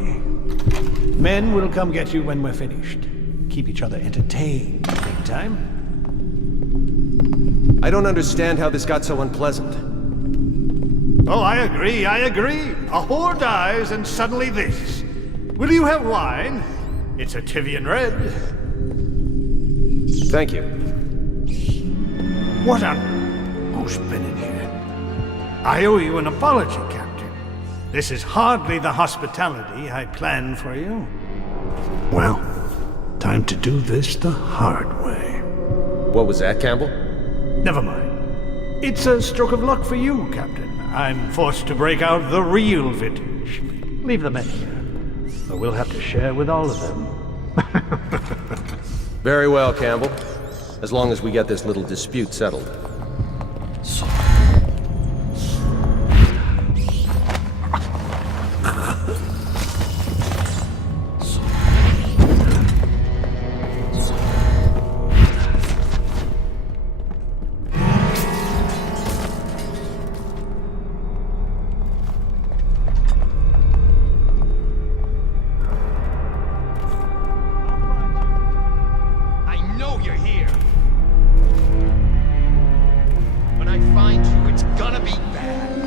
Men will come get you when we're finished. Keep each other entertained. Meantime. I don't understand how this got so unpleasant. Oh, I agree, I agree. A whore dies and suddenly this. Will you have wine? It's a Tivian Red. Thank you. What on? Who's been in here? I owe you an apology, Captain. This is hardly the hospitality I planned for you. Well, time to do this the hard way. What was that, Campbell? Never mind. It's a stroke of luck for you, Captain. I'm forced to break out the real vintage. Leave the men here. Or we'll have to share with all of them. Very well, Campbell. As long as we get this little dispute settled. I know you're here. When I find you, it's gonna be bad.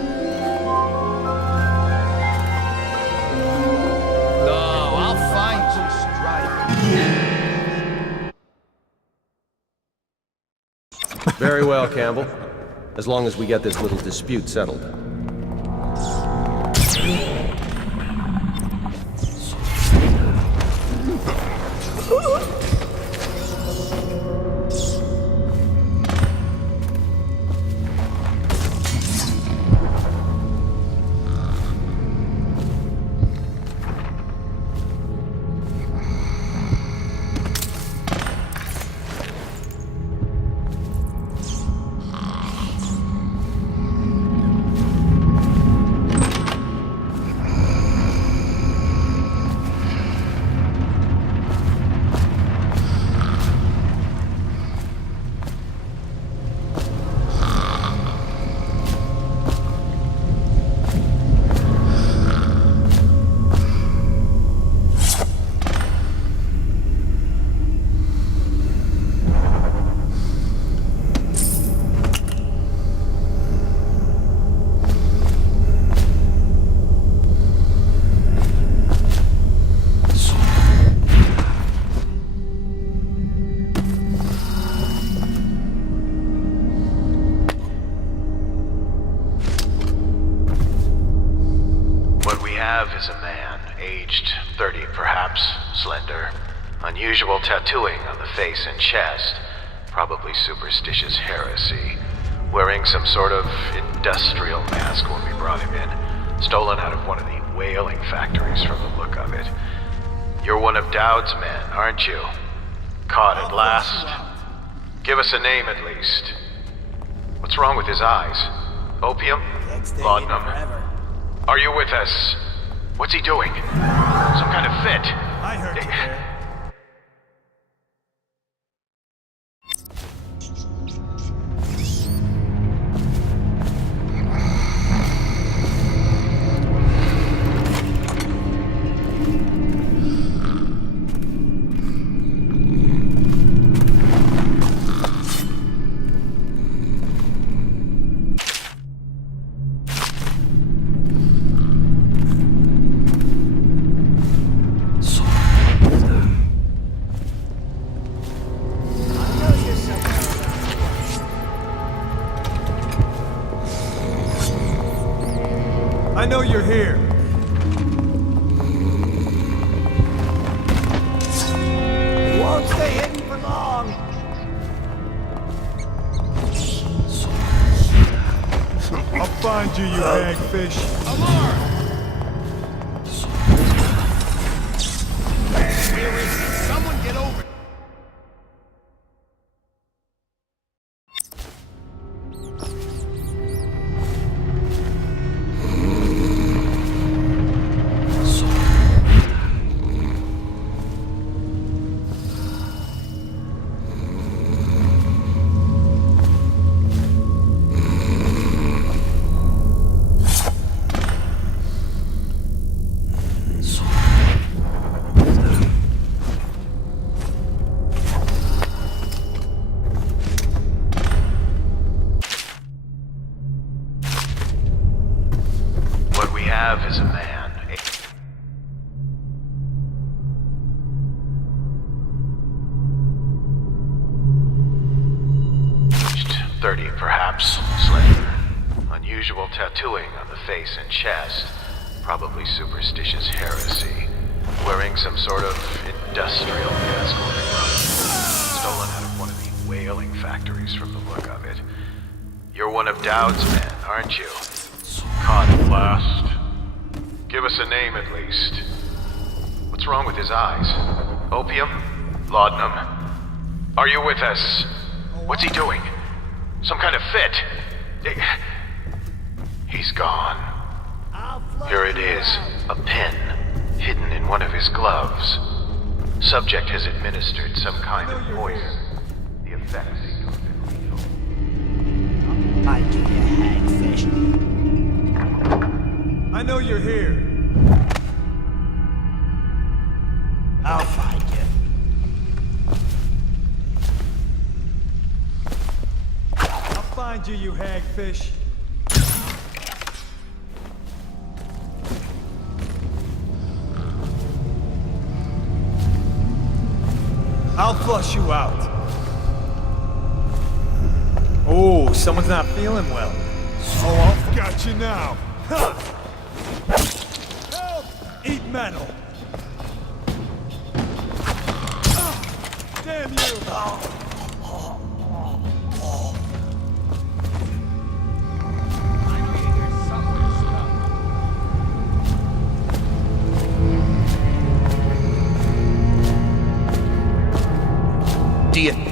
No, I'll find you, Strider. Very well, Campbell. As long as we get this little dispute settled. Is a man, aged 30 perhaps, slender, unusual tattooing on the face and chest, probably superstitious heresy, wearing some sort of industrial mask when we brought him in, stolen out of one of the whaling factories from the look of it. You're one of Dowd's men, aren't you? Caught at last? Give us a name at least. What's wrong with his eyes? Opium? Laudanum? Are you with us? What's he doing? Some kind of fit. I heard you there. I know you're here. Won't stay hidden for long. I'll find you, you hagfish. Where is he? Someone get over. Is a man. 30 perhaps, slender. Unusual tattooing on the face and chest. Probably superstitious heresy. Wearing some sort of industrial mask when they brought it. Stolen out of one of the whaling factories from the look of it. You're one of Dowd's men, aren't you? Caught at last. Give us a name at least. What's wrong with his eyes? Opium? Laudanum? Are you with us? What's he doing? Some kind of fit? He's gone. Here it is, a pen, hidden in one of his gloves. Subject has administered some kind of poison. The effects have been lethal. I do you hagfish. I know you're here. I'll find you. I'll find you, you hagfish. I'll flush you out. Oh, someone's not feeling well. Oh, I've got you now. Huh. Help! Eat metal. Damn you! Do you...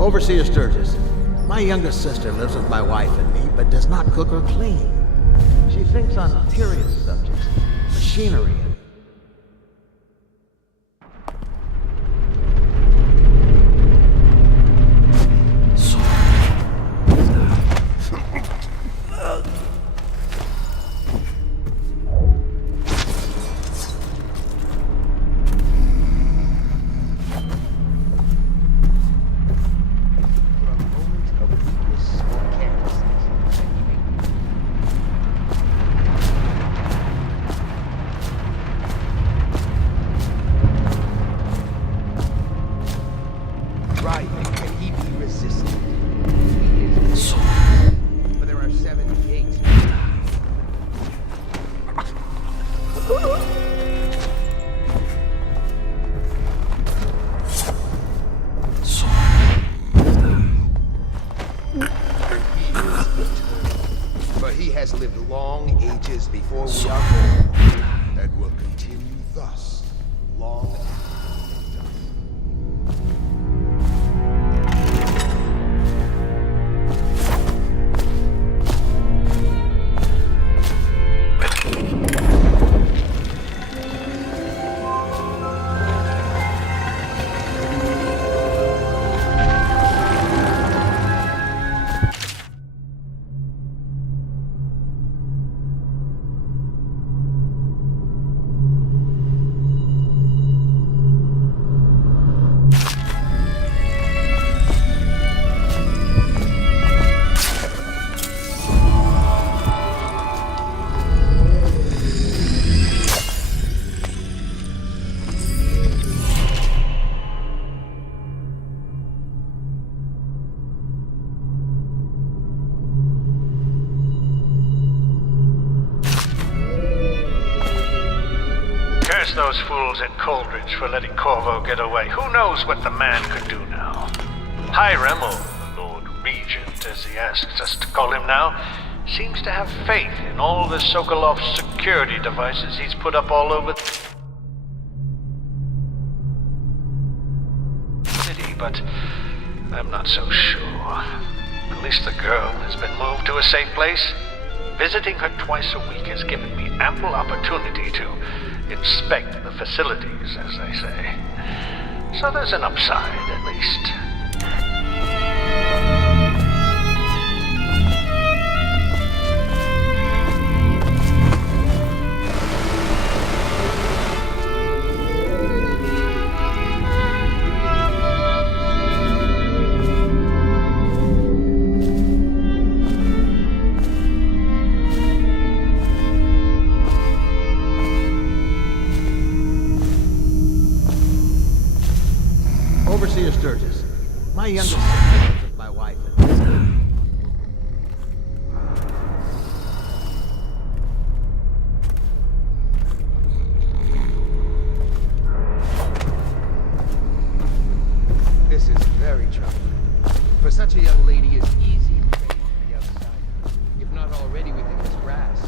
Overseer Sturgis, my youngest sister lives with my wife and me, but does not cook or clean. She thinks on curious subjects, machinery. Those fools at Coldridge for letting Corvo get away. Who knows what the man could do now? Hiram, or Lord Regent, as he asks us to call him now, Seems to have faith in all the Sokolov security devices he's put up all over the city, but I'm not so sure. At least the girl has been moved to a safe place. Visiting her twice a week has given me ample opportunity to inspect the facilities, as they say. So there's an upside, at least. Overseer Sturgis, my younger sister lives with my wife in this town. This is very troubling. For such a young lady, it's easy to fade to the outside, if not already within his grasp.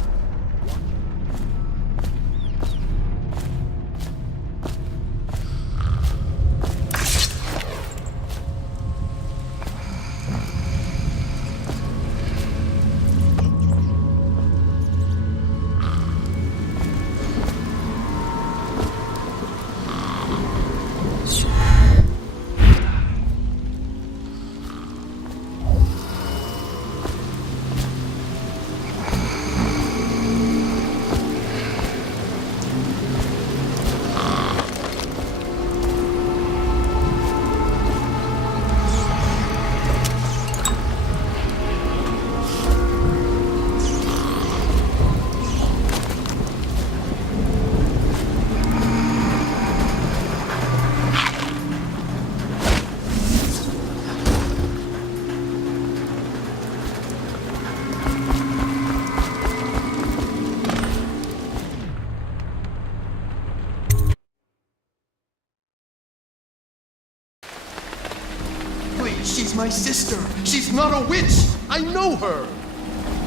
She's my sister. She's not a witch. I know her.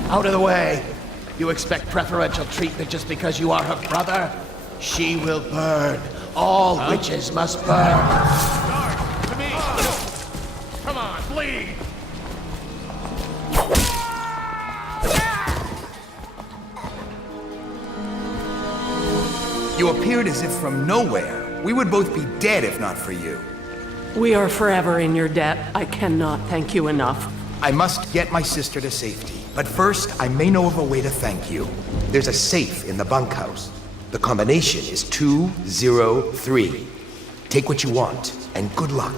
Out of the way. You expect preferential treatment just because you are her brother? She will burn. All witches must burn. To me! Come on, bleed! You appeared as if from nowhere. We would both be dead if not for you. We are forever in your debt. I cannot thank you enough. I must get my sister to safety. But first, I may know of a way to thank you. There's a safe in the bunkhouse. The combination is 203. Take what you want, and good luck.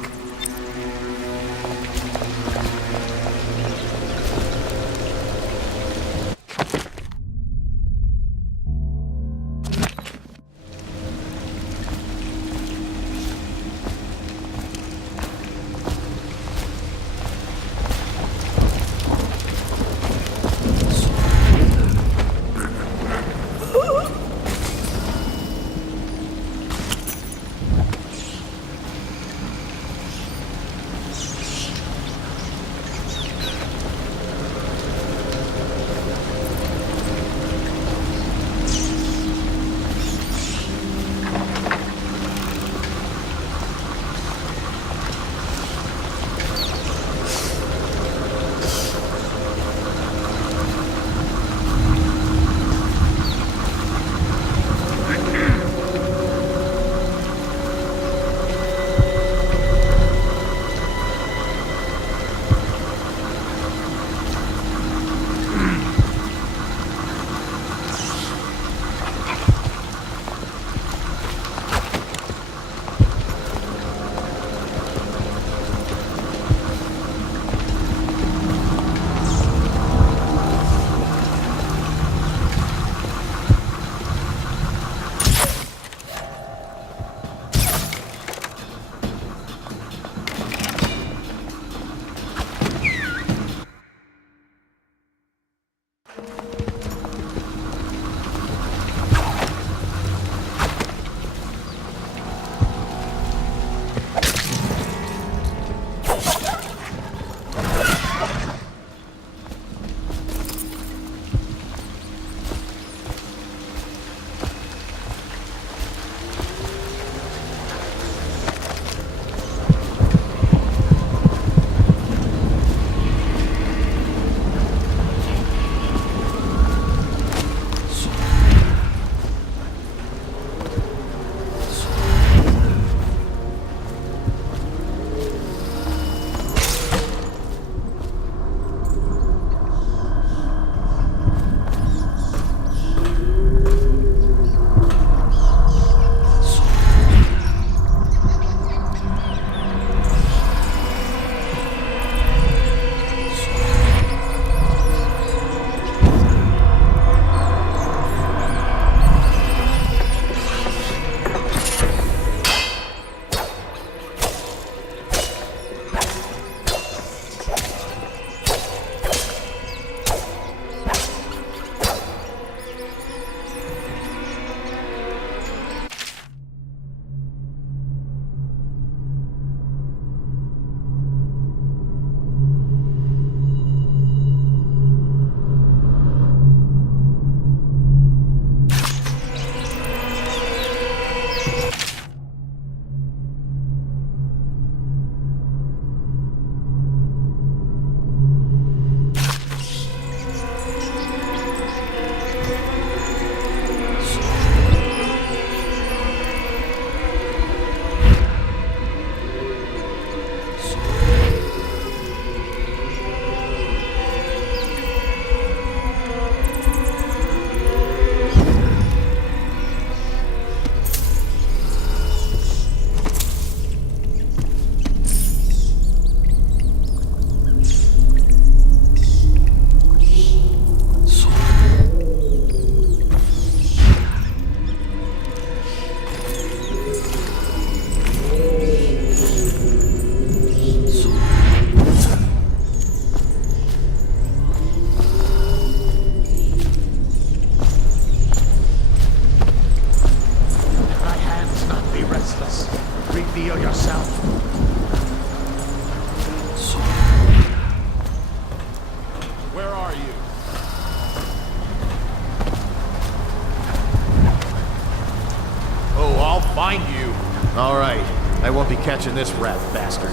catching this rat bastard.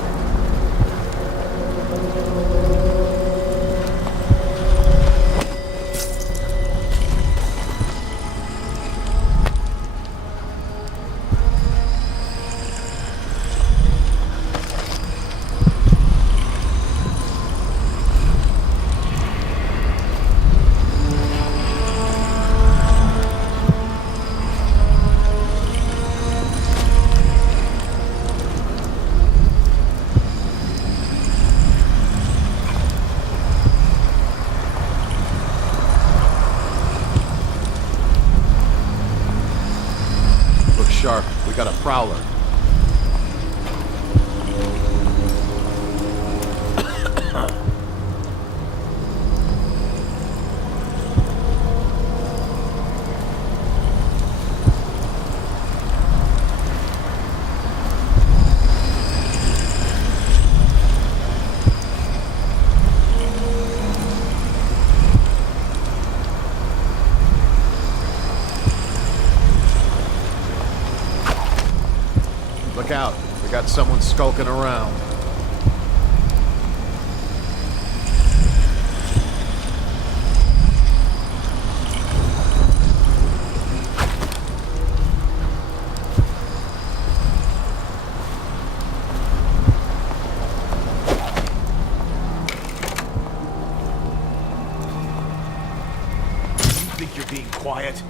Sharp. We got a prowler. Look out. We got someone skulking around. You think you're being quiet?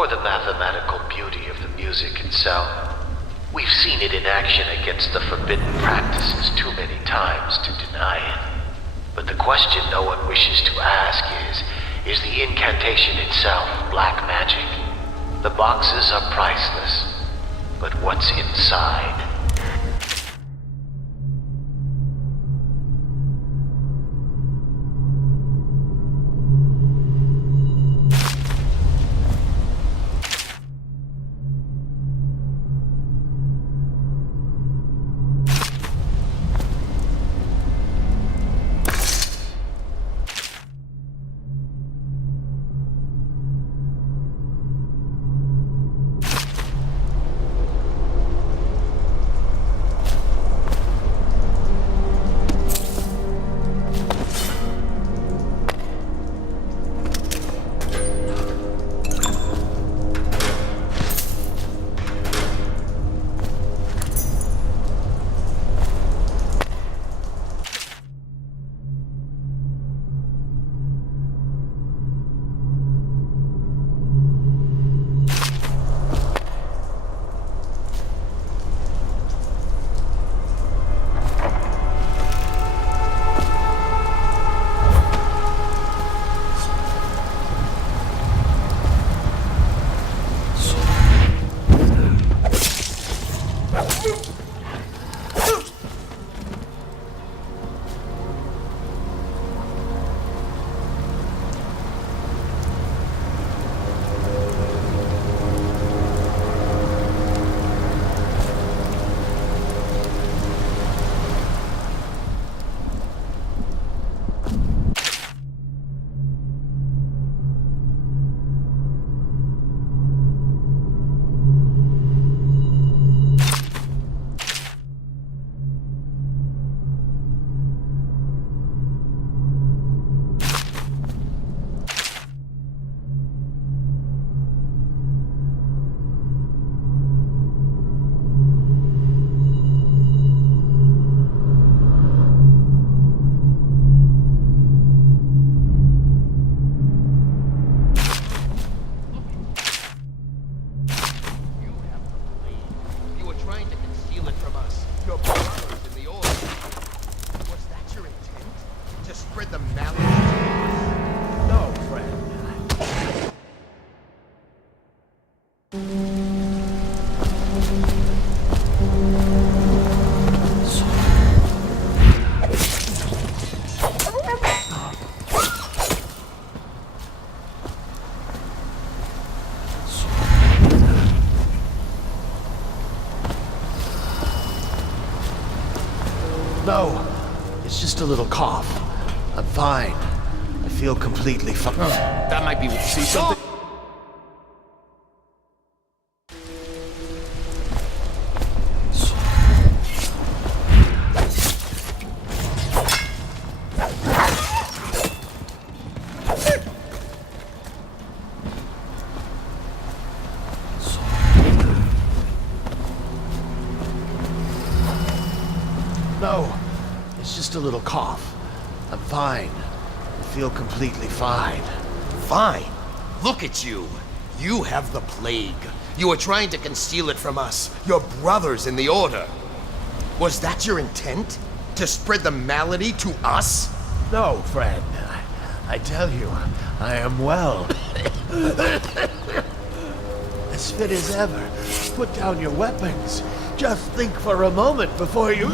or the mathematical beauty of the music itself. We've seen it in action against the forbidden practices too many times to deny it. But the question no one wishes to ask is the incantation itself black magic? The boxes are priceless, but what's inside? spread the malady? No, friend. No, it's just a little cough. I'm fine. I feel completely fine. That might be. See something? No, it's just a little cough. I'm fine. I feel completely fine. Fine. Look at you. You have the plague. You are trying to conceal it from us, your brothers in the Order. Was that your intent? To spread the malady to us? No, friend. I tell you, I am well. As fit as ever. Put down your weapons. Just think for a moment before you...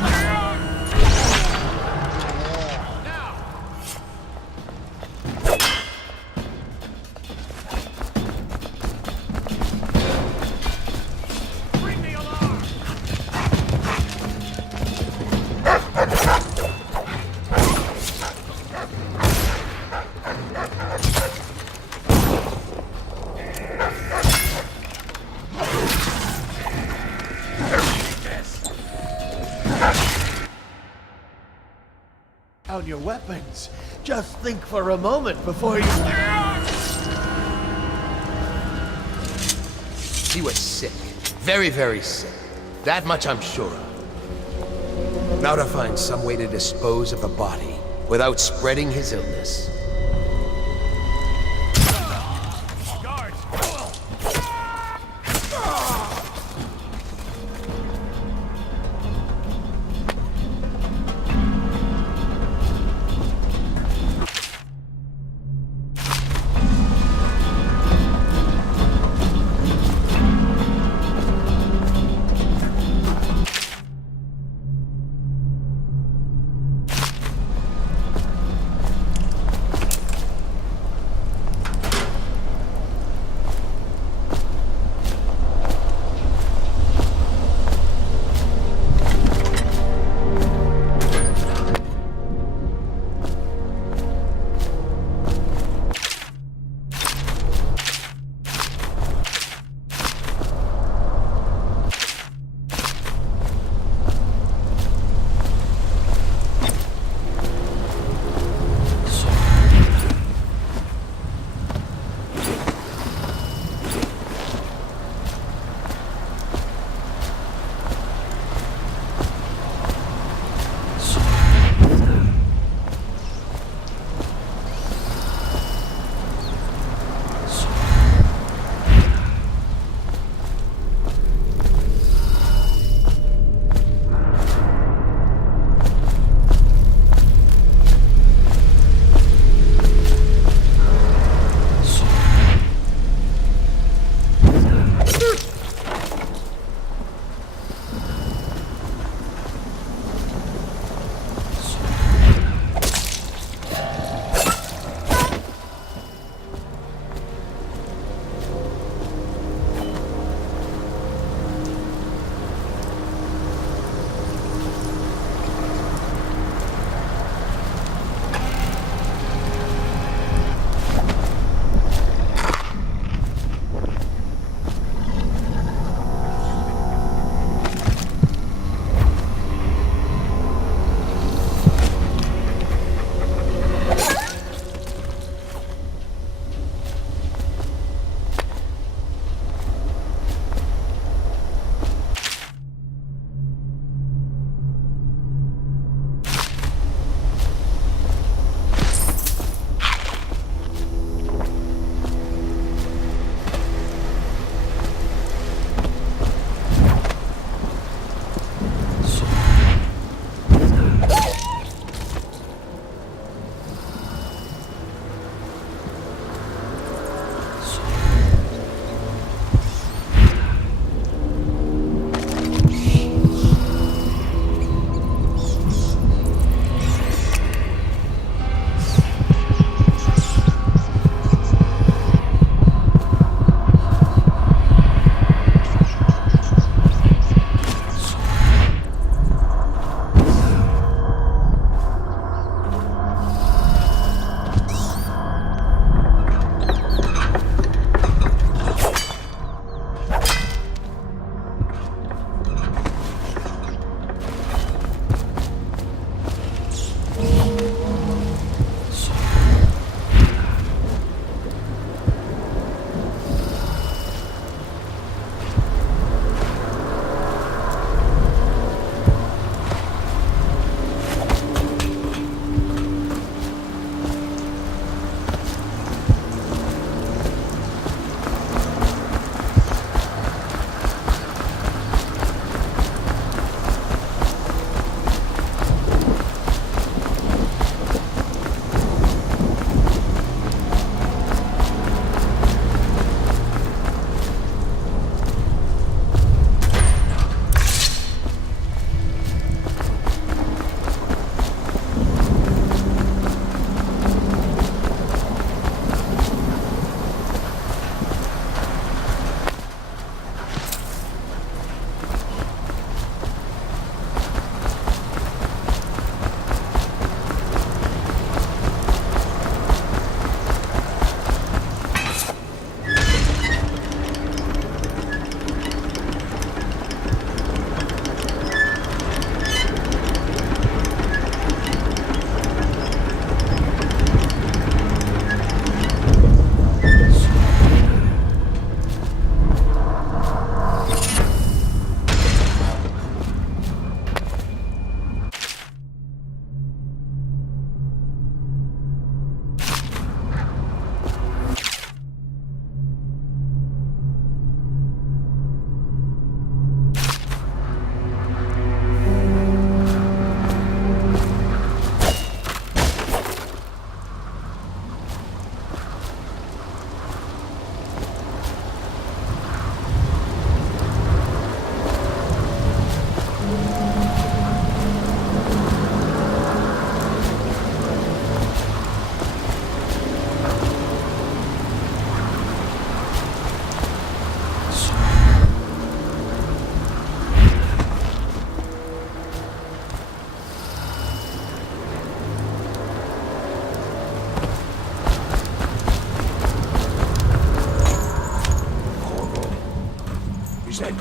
down your weapons. Just think for a moment before you... He was sick. Very, very sick. That much I'm sure of. Now to find some way to dispose of the body without spreading his illness.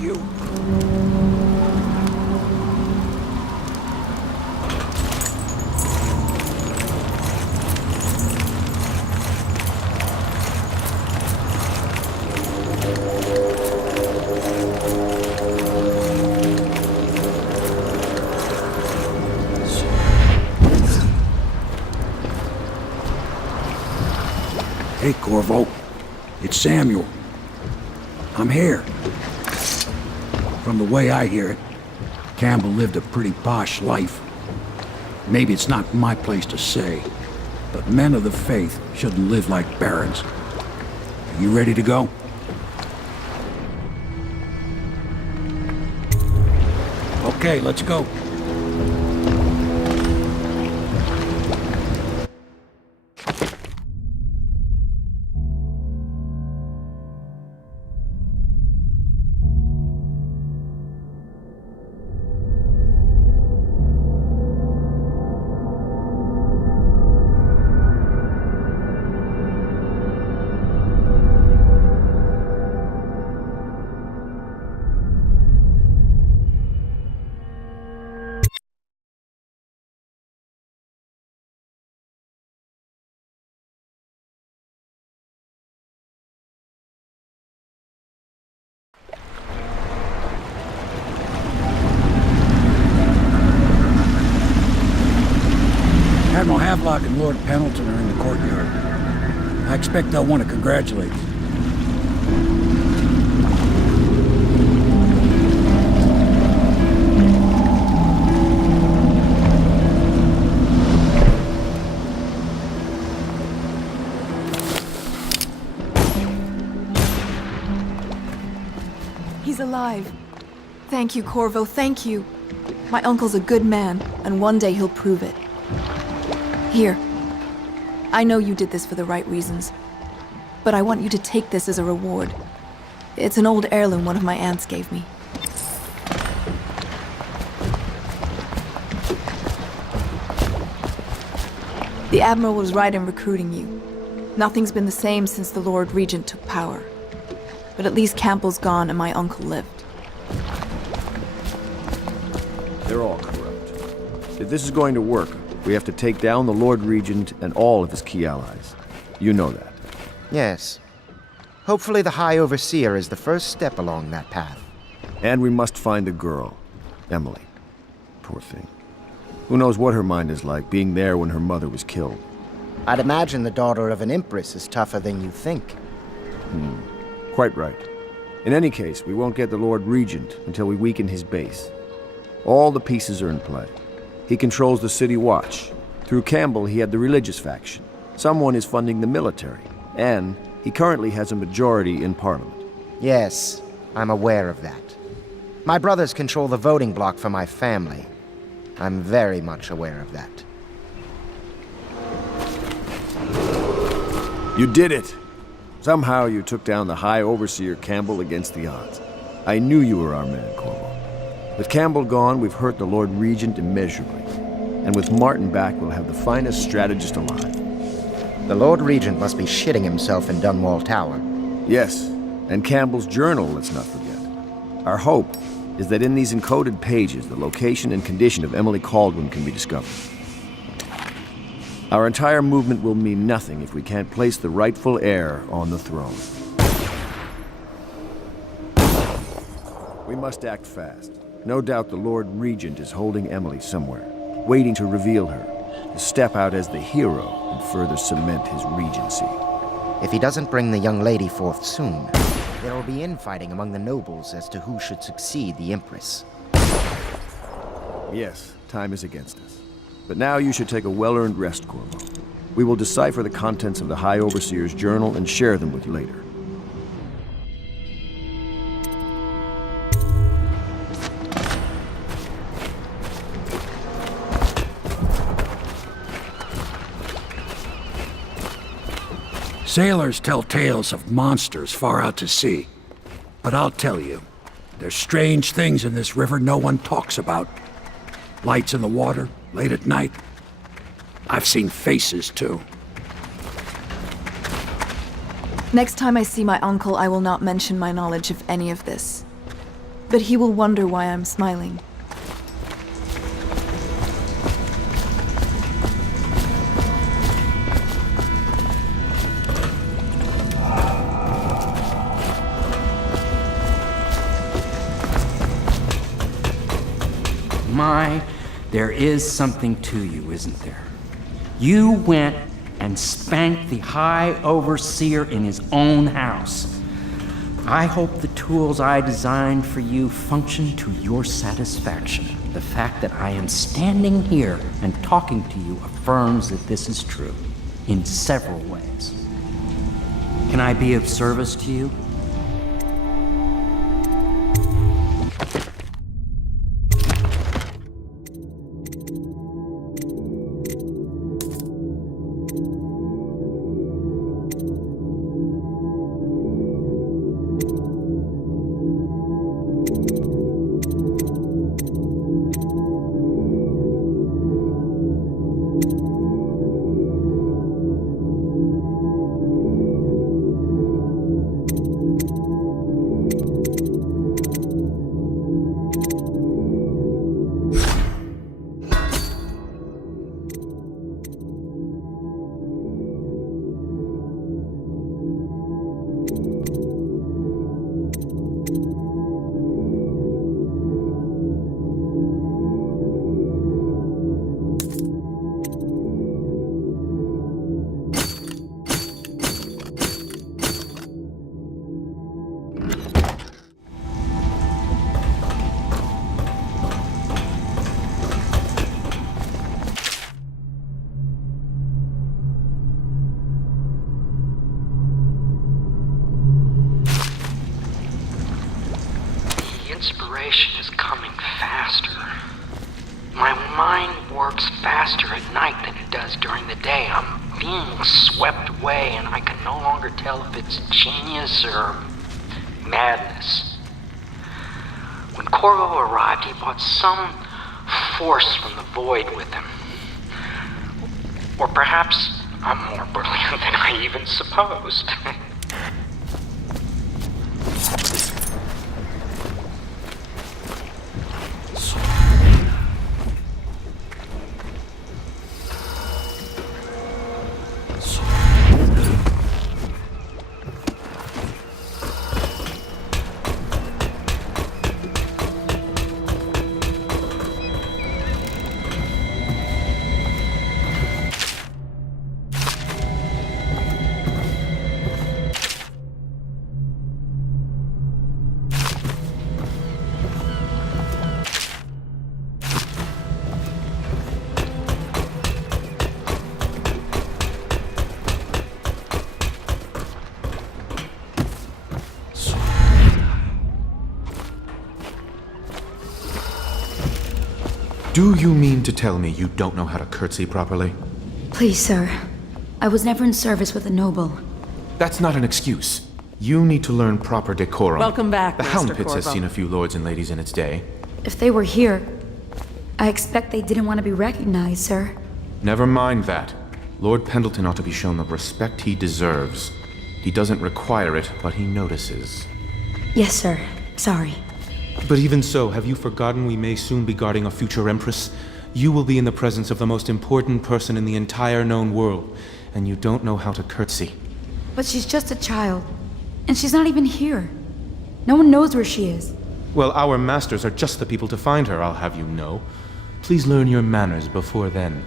you. Hey, Corvo. It's Samuel. I'm here. From the way I hear it, Campbell lived a pretty posh life. Maybe it's not my place to say, but men of the faith shouldn't live like barons. Are you ready to go? Okay, let's go. Admiral Havelock and Lord Pendleton are in the courtyard. I expect they'll want to congratulate you. He's alive. Thank you, Corvo, thank you. My uncle's a good man, and one day he'll prove it. Here. I know you did this for the right reasons, but I want you to take this as a reward. It's an old heirloom one of my aunts gave me. The Admiral was right in recruiting you. Nothing's been the same since the Lord Regent took power. But at least Campbell's gone and my uncle lived. They're all corrupt. If this is going to work, we have to take down the Lord Regent and all of his key allies. You know that. Yes. Hopefully the High Overseer is the first step along that path. And we must find the girl, Emily. Poor thing. Who knows what her mind is like, being there when her mother was killed. I'd imagine the daughter of an empress is tougher than you think. Quite right. In any case, we won't get the Lord Regent until we weaken his base. All the pieces are in play. He controls the City Watch. Through Campbell, he had the religious faction. Someone is funding the military. And he currently has a majority in Parliament. Yes, I'm aware of that. My brothers control the voting bloc for my family. I'm very much aware of that. You did it! Somehow you took down the High Overseer Campbell against the odds. I knew you were our man, Corvo. With Campbell gone, we've hurt the Lord Regent immeasurably. And with Martin back, we'll have the finest strategist alive. The Lord Regent must be shitting himself in Dunwall Tower. Yes, and Campbell's journal, let's not forget. Our hope is that in these encoded pages, the location and condition of Emily Kaldwin can be discovered. Our entire movement will mean nothing if we can't place the rightful heir on the throne. We must act fast. No doubt the Lord Regent is holding Emily somewhere, waiting to reveal her, to step out as the hero and further cement his regency. If he doesn't bring the young lady forth soon, there will be infighting among the nobles as to who should succeed the Empress. Yes, time is against us. But now you should take a well-earned rest, Corvo. We will decipher the contents of the High Overseer's journal and share them with you later. Sailors tell tales of monsters far out to sea. But I'll tell you, there's strange things in this river no one talks about. Lights in the water, late at night. I've seen faces, too. Next time I see my uncle, I will not mention my knowledge of any of this. but he will wonder why I'm smiling. There is something to you, isn't there? You went and spanked the High Overseer in his own house. I hope the tools I designed for you function to your satisfaction. The fact that I am standing here and talking to you affirms that this is true, in several ways. Can I be of service to you? Inspiration is coming faster. My mind works faster at night than it does during the day. I'm being swept away, and I can no longer tell if it's genius or madness. When Corvo arrived, he brought some force from the void with him. Or perhaps I'm more brilliant than I even supposed. Do you mean to tell me you don't know how to curtsy properly? Please, sir. I was never in service with a noble. That's not an excuse. You need to learn proper decorum. Welcome back, The Master Hound Pits has Corvo. seen a few lords and ladies in its day. If they were here, I expect they didn't want to be recognized, sir. Never mind that. Lord Pendleton ought to be shown the respect he deserves. He doesn't require it, but he notices. Yes, sir. Sorry. But even so, have you forgotten we may soon be guarding a future Empress? You will be in the presence of the most important person in the entire known world, and you don't know how to curtsy. But she's just a child. And she's not even here. No one knows where she is. Well, our masters are just the people to find her, I'll have you know. Please learn your manners before then.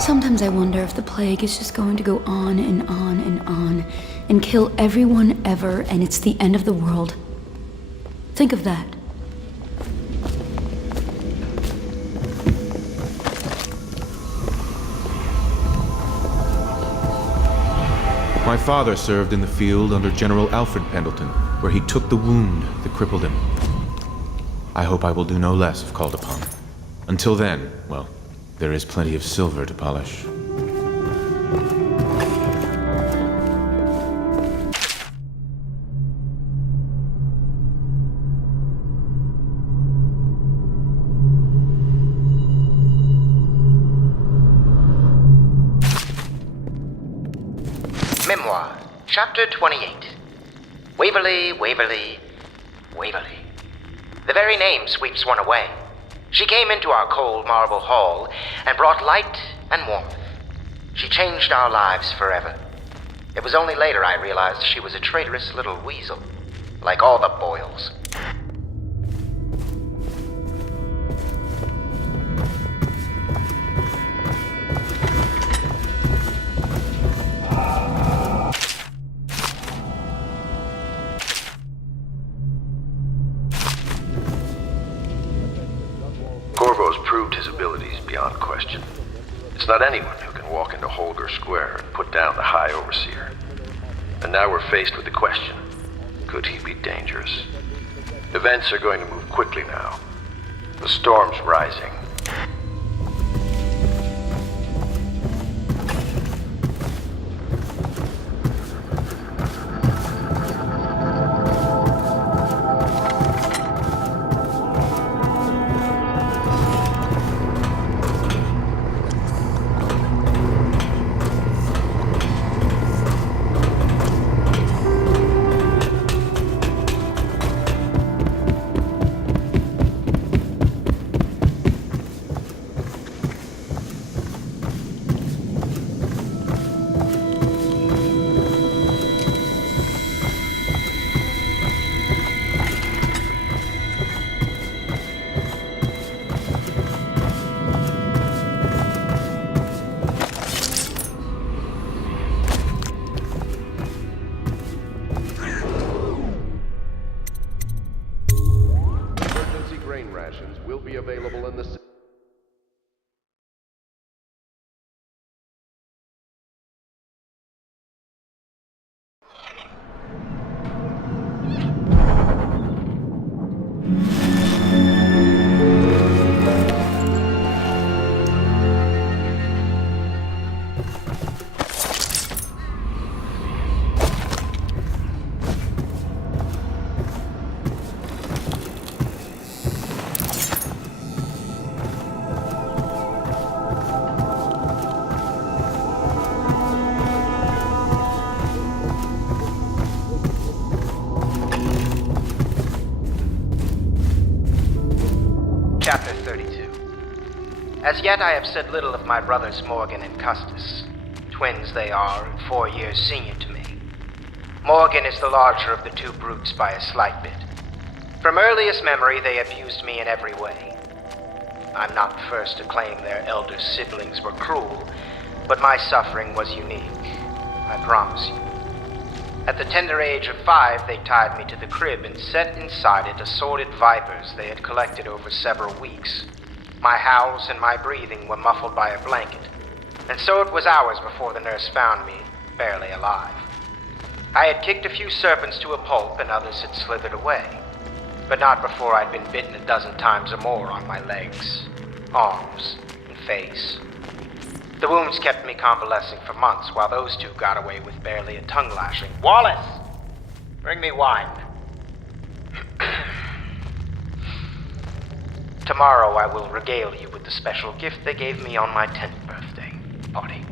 Sometimes I wonder if the plague is just going to go on and on and on and kill everyone ever, and it's the end of the world. Think of that. My father served in the field under General Alfred Pendleton, where he took the wound that crippled him. I hope I will do no less if called upon. Until then, well, there is plenty of silver to polish. Memoir, Chapter 28. Waverly, Waverly, Waverly. The very name sweeps one away. She came into our cold marble hall and brought light and warmth. She changed our lives forever. It was only later I realized she was a traitorous little weasel, like all the Boyles. Corvo's proved his abilities beyond question. It's not anyone who can walk into Holger Square and put down the High Overseer. And now we're faced with the question, could he be dangerous? Events are going to move quickly now. The storm's rising. Grain rations will be available in the... Chapter 32. As yet I have said little of my brothers Morgan and Custis. Twins they are, and 4 years senior to me. Morgan is the larger of the two brutes by a slight bit. From earliest memory they abused me in every way. I'm not the first to claim their elder siblings were cruel, but my suffering was unique, I promise you. At the tender age of 5, they tied me to the crib and set inside it assorted vipers they had collected over several weeks. My howls and my breathing were muffled by a blanket, and so it was hours before the nurse found me, barely alive. I had kicked a few serpents to a pulp and others had slithered away, but not before I'd been bitten a dozen times or more on my legs, arms, and face. The wounds kept me convalescing for months, while those two got away with barely a tongue lashing. Wallace! Bring me wine. Tomorrow I will regale you with the special gift they gave me on my 10th birthday party.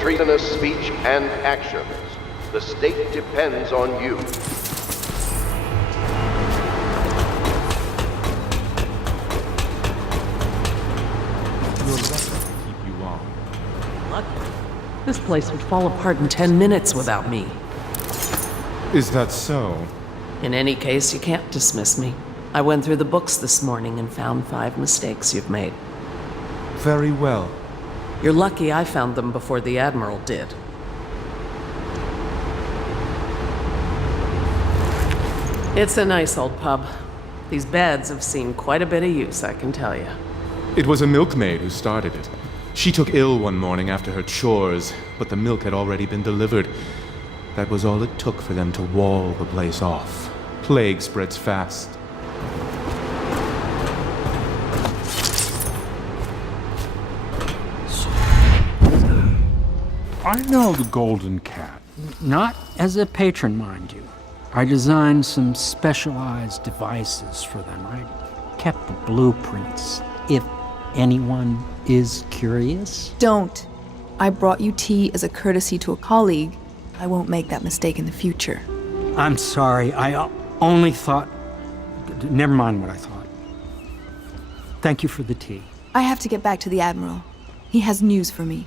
Treasonous speech and actions. The state depends on you. You're lucky to keep you on. Lucky? This place would fall apart in 10 minutes without me. Is that so? In any case, you can't dismiss me. I went through the books this morning and found 5 mistakes you've made. Very well. You're lucky I found them before the Admiral did. It's a nice old pub. These beds have seen quite a bit of use, I can tell you. It was a milkmaid who started it. She took ill one morning after her chores, but the milk had already been delivered. That was all it took for them to wall the place off. plague spreads fast. I know the Golden Cat. Not as a patron, mind you. I designed some specialized devices for them. I kept the blueprints, if anyone is curious. Don't. I brought you tea as a courtesy to a colleague. I won't make that mistake in the future. I'm sorry, I only thought... Never mind what I thought. Thank you for the tea. I have to get back to the Admiral. He has news for me.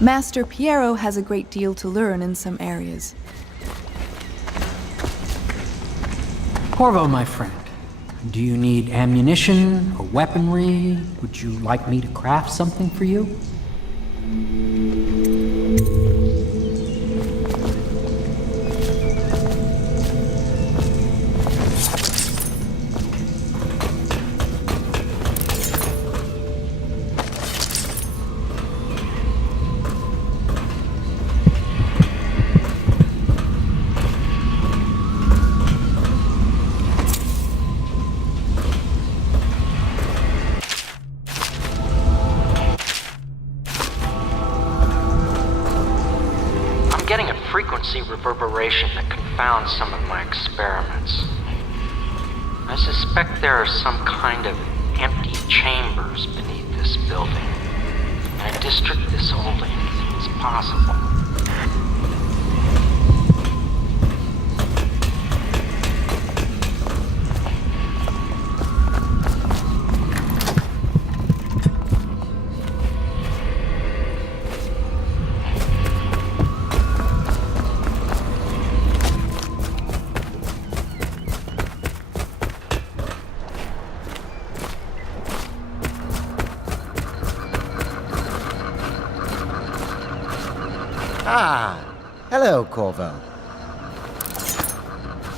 Master Piero has a great deal to learn in some areas. Corvo, my friend, do you need ammunition or weaponry? Would you like me to craft something for you? Reverberation that confounds some of my experiments. I suspect there are some kind of empty chambers beneath this building, in a district this old anything is possible. Hello, Corvo.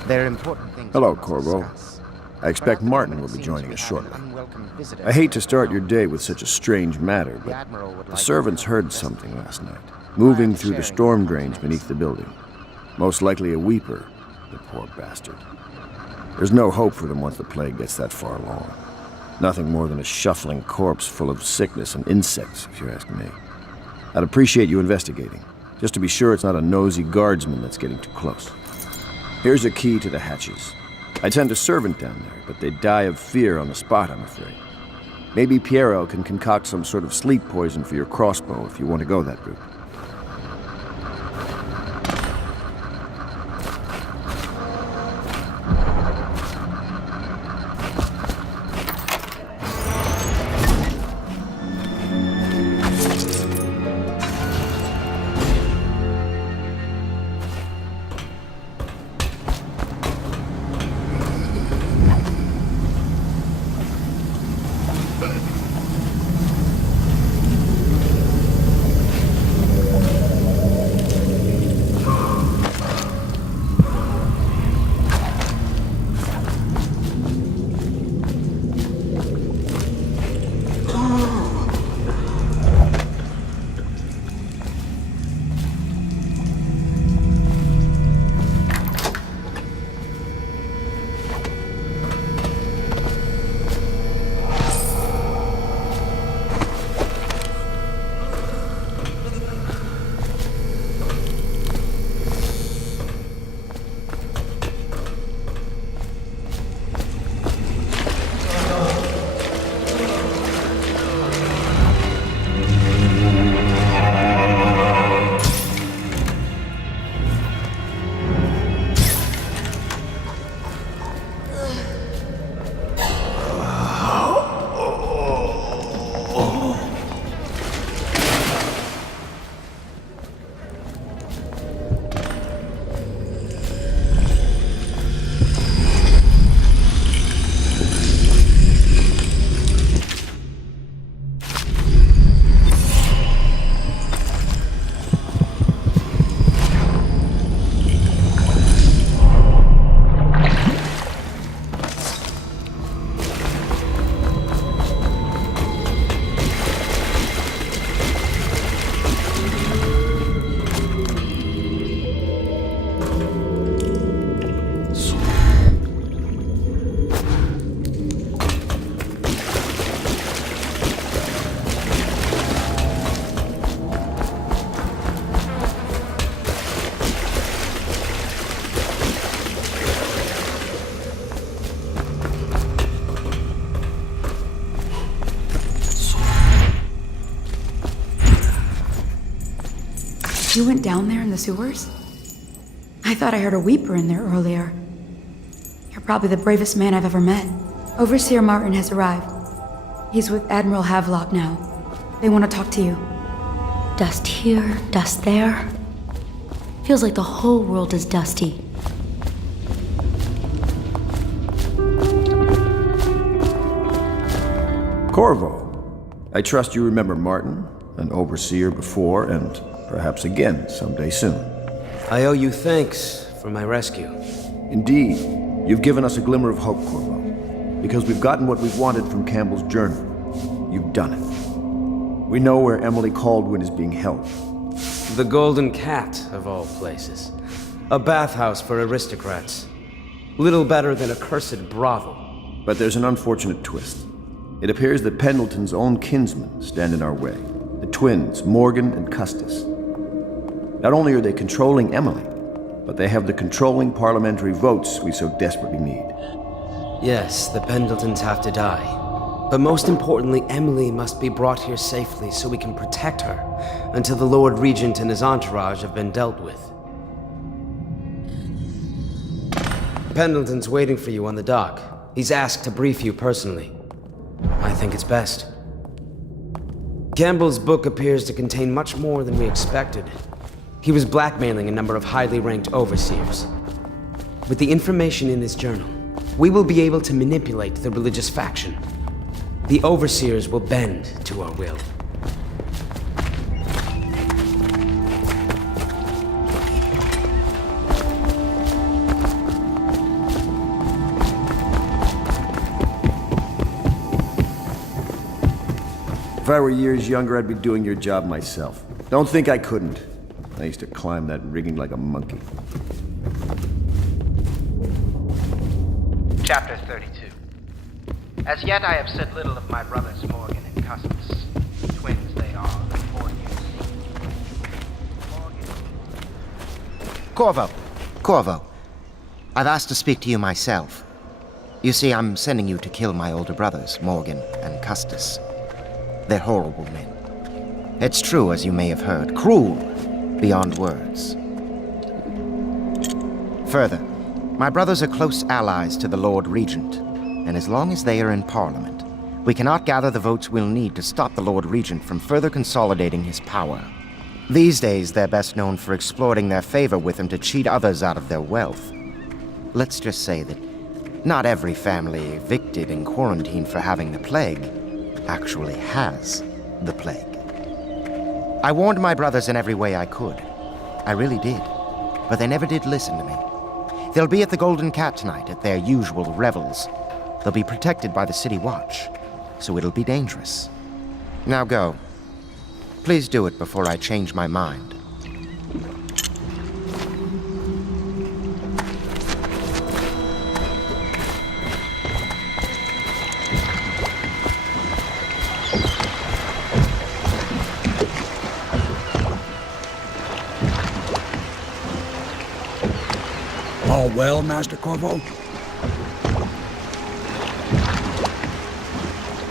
There are important things. Hello, Corvo. I expect Martin will be joining us shortly. I hate to start your day with such a strange matter, but the servants heard something last night, moving through the storm drains beneath the building. Most likely a weeper, the poor bastard. There's no hope for them once the plague gets that far along. Nothing more than a shuffling corpse full of sickness and insects, if you ask me. I'd appreciate you investigating, just to be sure it's not a nosy guardsman that's getting too close. Here's a key to the hatches. I'd send a servant down there, but they'd die of fear on the spot, I'm afraid. Maybe Piero can concoct some sort of sleep poison for your crossbow if you want to go that route. You went down there in the sewers? I thought I heard a weeper in there earlier. You're probably the bravest man I've ever met. Overseer Martin has arrived. He's with Admiral Havelock now. They want to talk to you. Dust here, dust there. Feels like the whole world is dusty. Corvo, I trust you remember Martin, an overseer before and perhaps again someday soon. I owe you thanks for my rescue. Indeed, you've given us a glimmer of hope, Corvo. Because we've gotten what we've wanted from Campbell's journal. You've done it. We know where Emily Caldwin is being held. The Golden Cat, of all places. A bathhouse for aristocrats. Little better than a cursed brothel. But there's an unfortunate twist. It appears that Pendleton's own kinsmen stand in our way. The twins, Morgan and Custis. Not only are they controlling Emily, but they have the controlling parliamentary votes we so desperately need. Yes, the Pendletons have to die. But most importantly, Emily must be brought here safely so we can protect her until the Lord Regent and his entourage have been dealt with. Pendleton's waiting for you on the dock. He's asked to brief you personally. I think it's best. Campbell's book appears to contain much more than we expected. He was blackmailing a number of highly ranked overseers. With the information in his journal, we will be able to manipulate the religious faction. The overseers will bend to our will. If I were years younger, I'd be doing your job myself. Don't think I couldn't. I used to climb that rigging like a monkey. Chapter 32. As yet I have said little of my brothers Morgan and Custis. Twins they are, 4 years. Corvo. I've asked to speak to you myself. You see, I'm sending you to kill my older brothers, Morgan and Custis. They're horrible men. It's true, as you may have heard, cruel beyond words. Further, my brothers are close allies to the Lord Regent, and as long as they are in Parliament, we cannot gather the votes we'll need to stop the Lord Regent from further consolidating his power. These days, they're best known for exploiting their favor with him to cheat others out of their wealth. Let's just say that not every family evicted and quarantined for having the plague actually has the plague. I warned my brothers in every way I could. I really did. But they never did listen to me. They'll be at the Golden Cat tonight at their usual revels. They'll be protected by the City Watch, so it'll be dangerous. Now go. Please do it before I change my mind. All well, Master Corvo?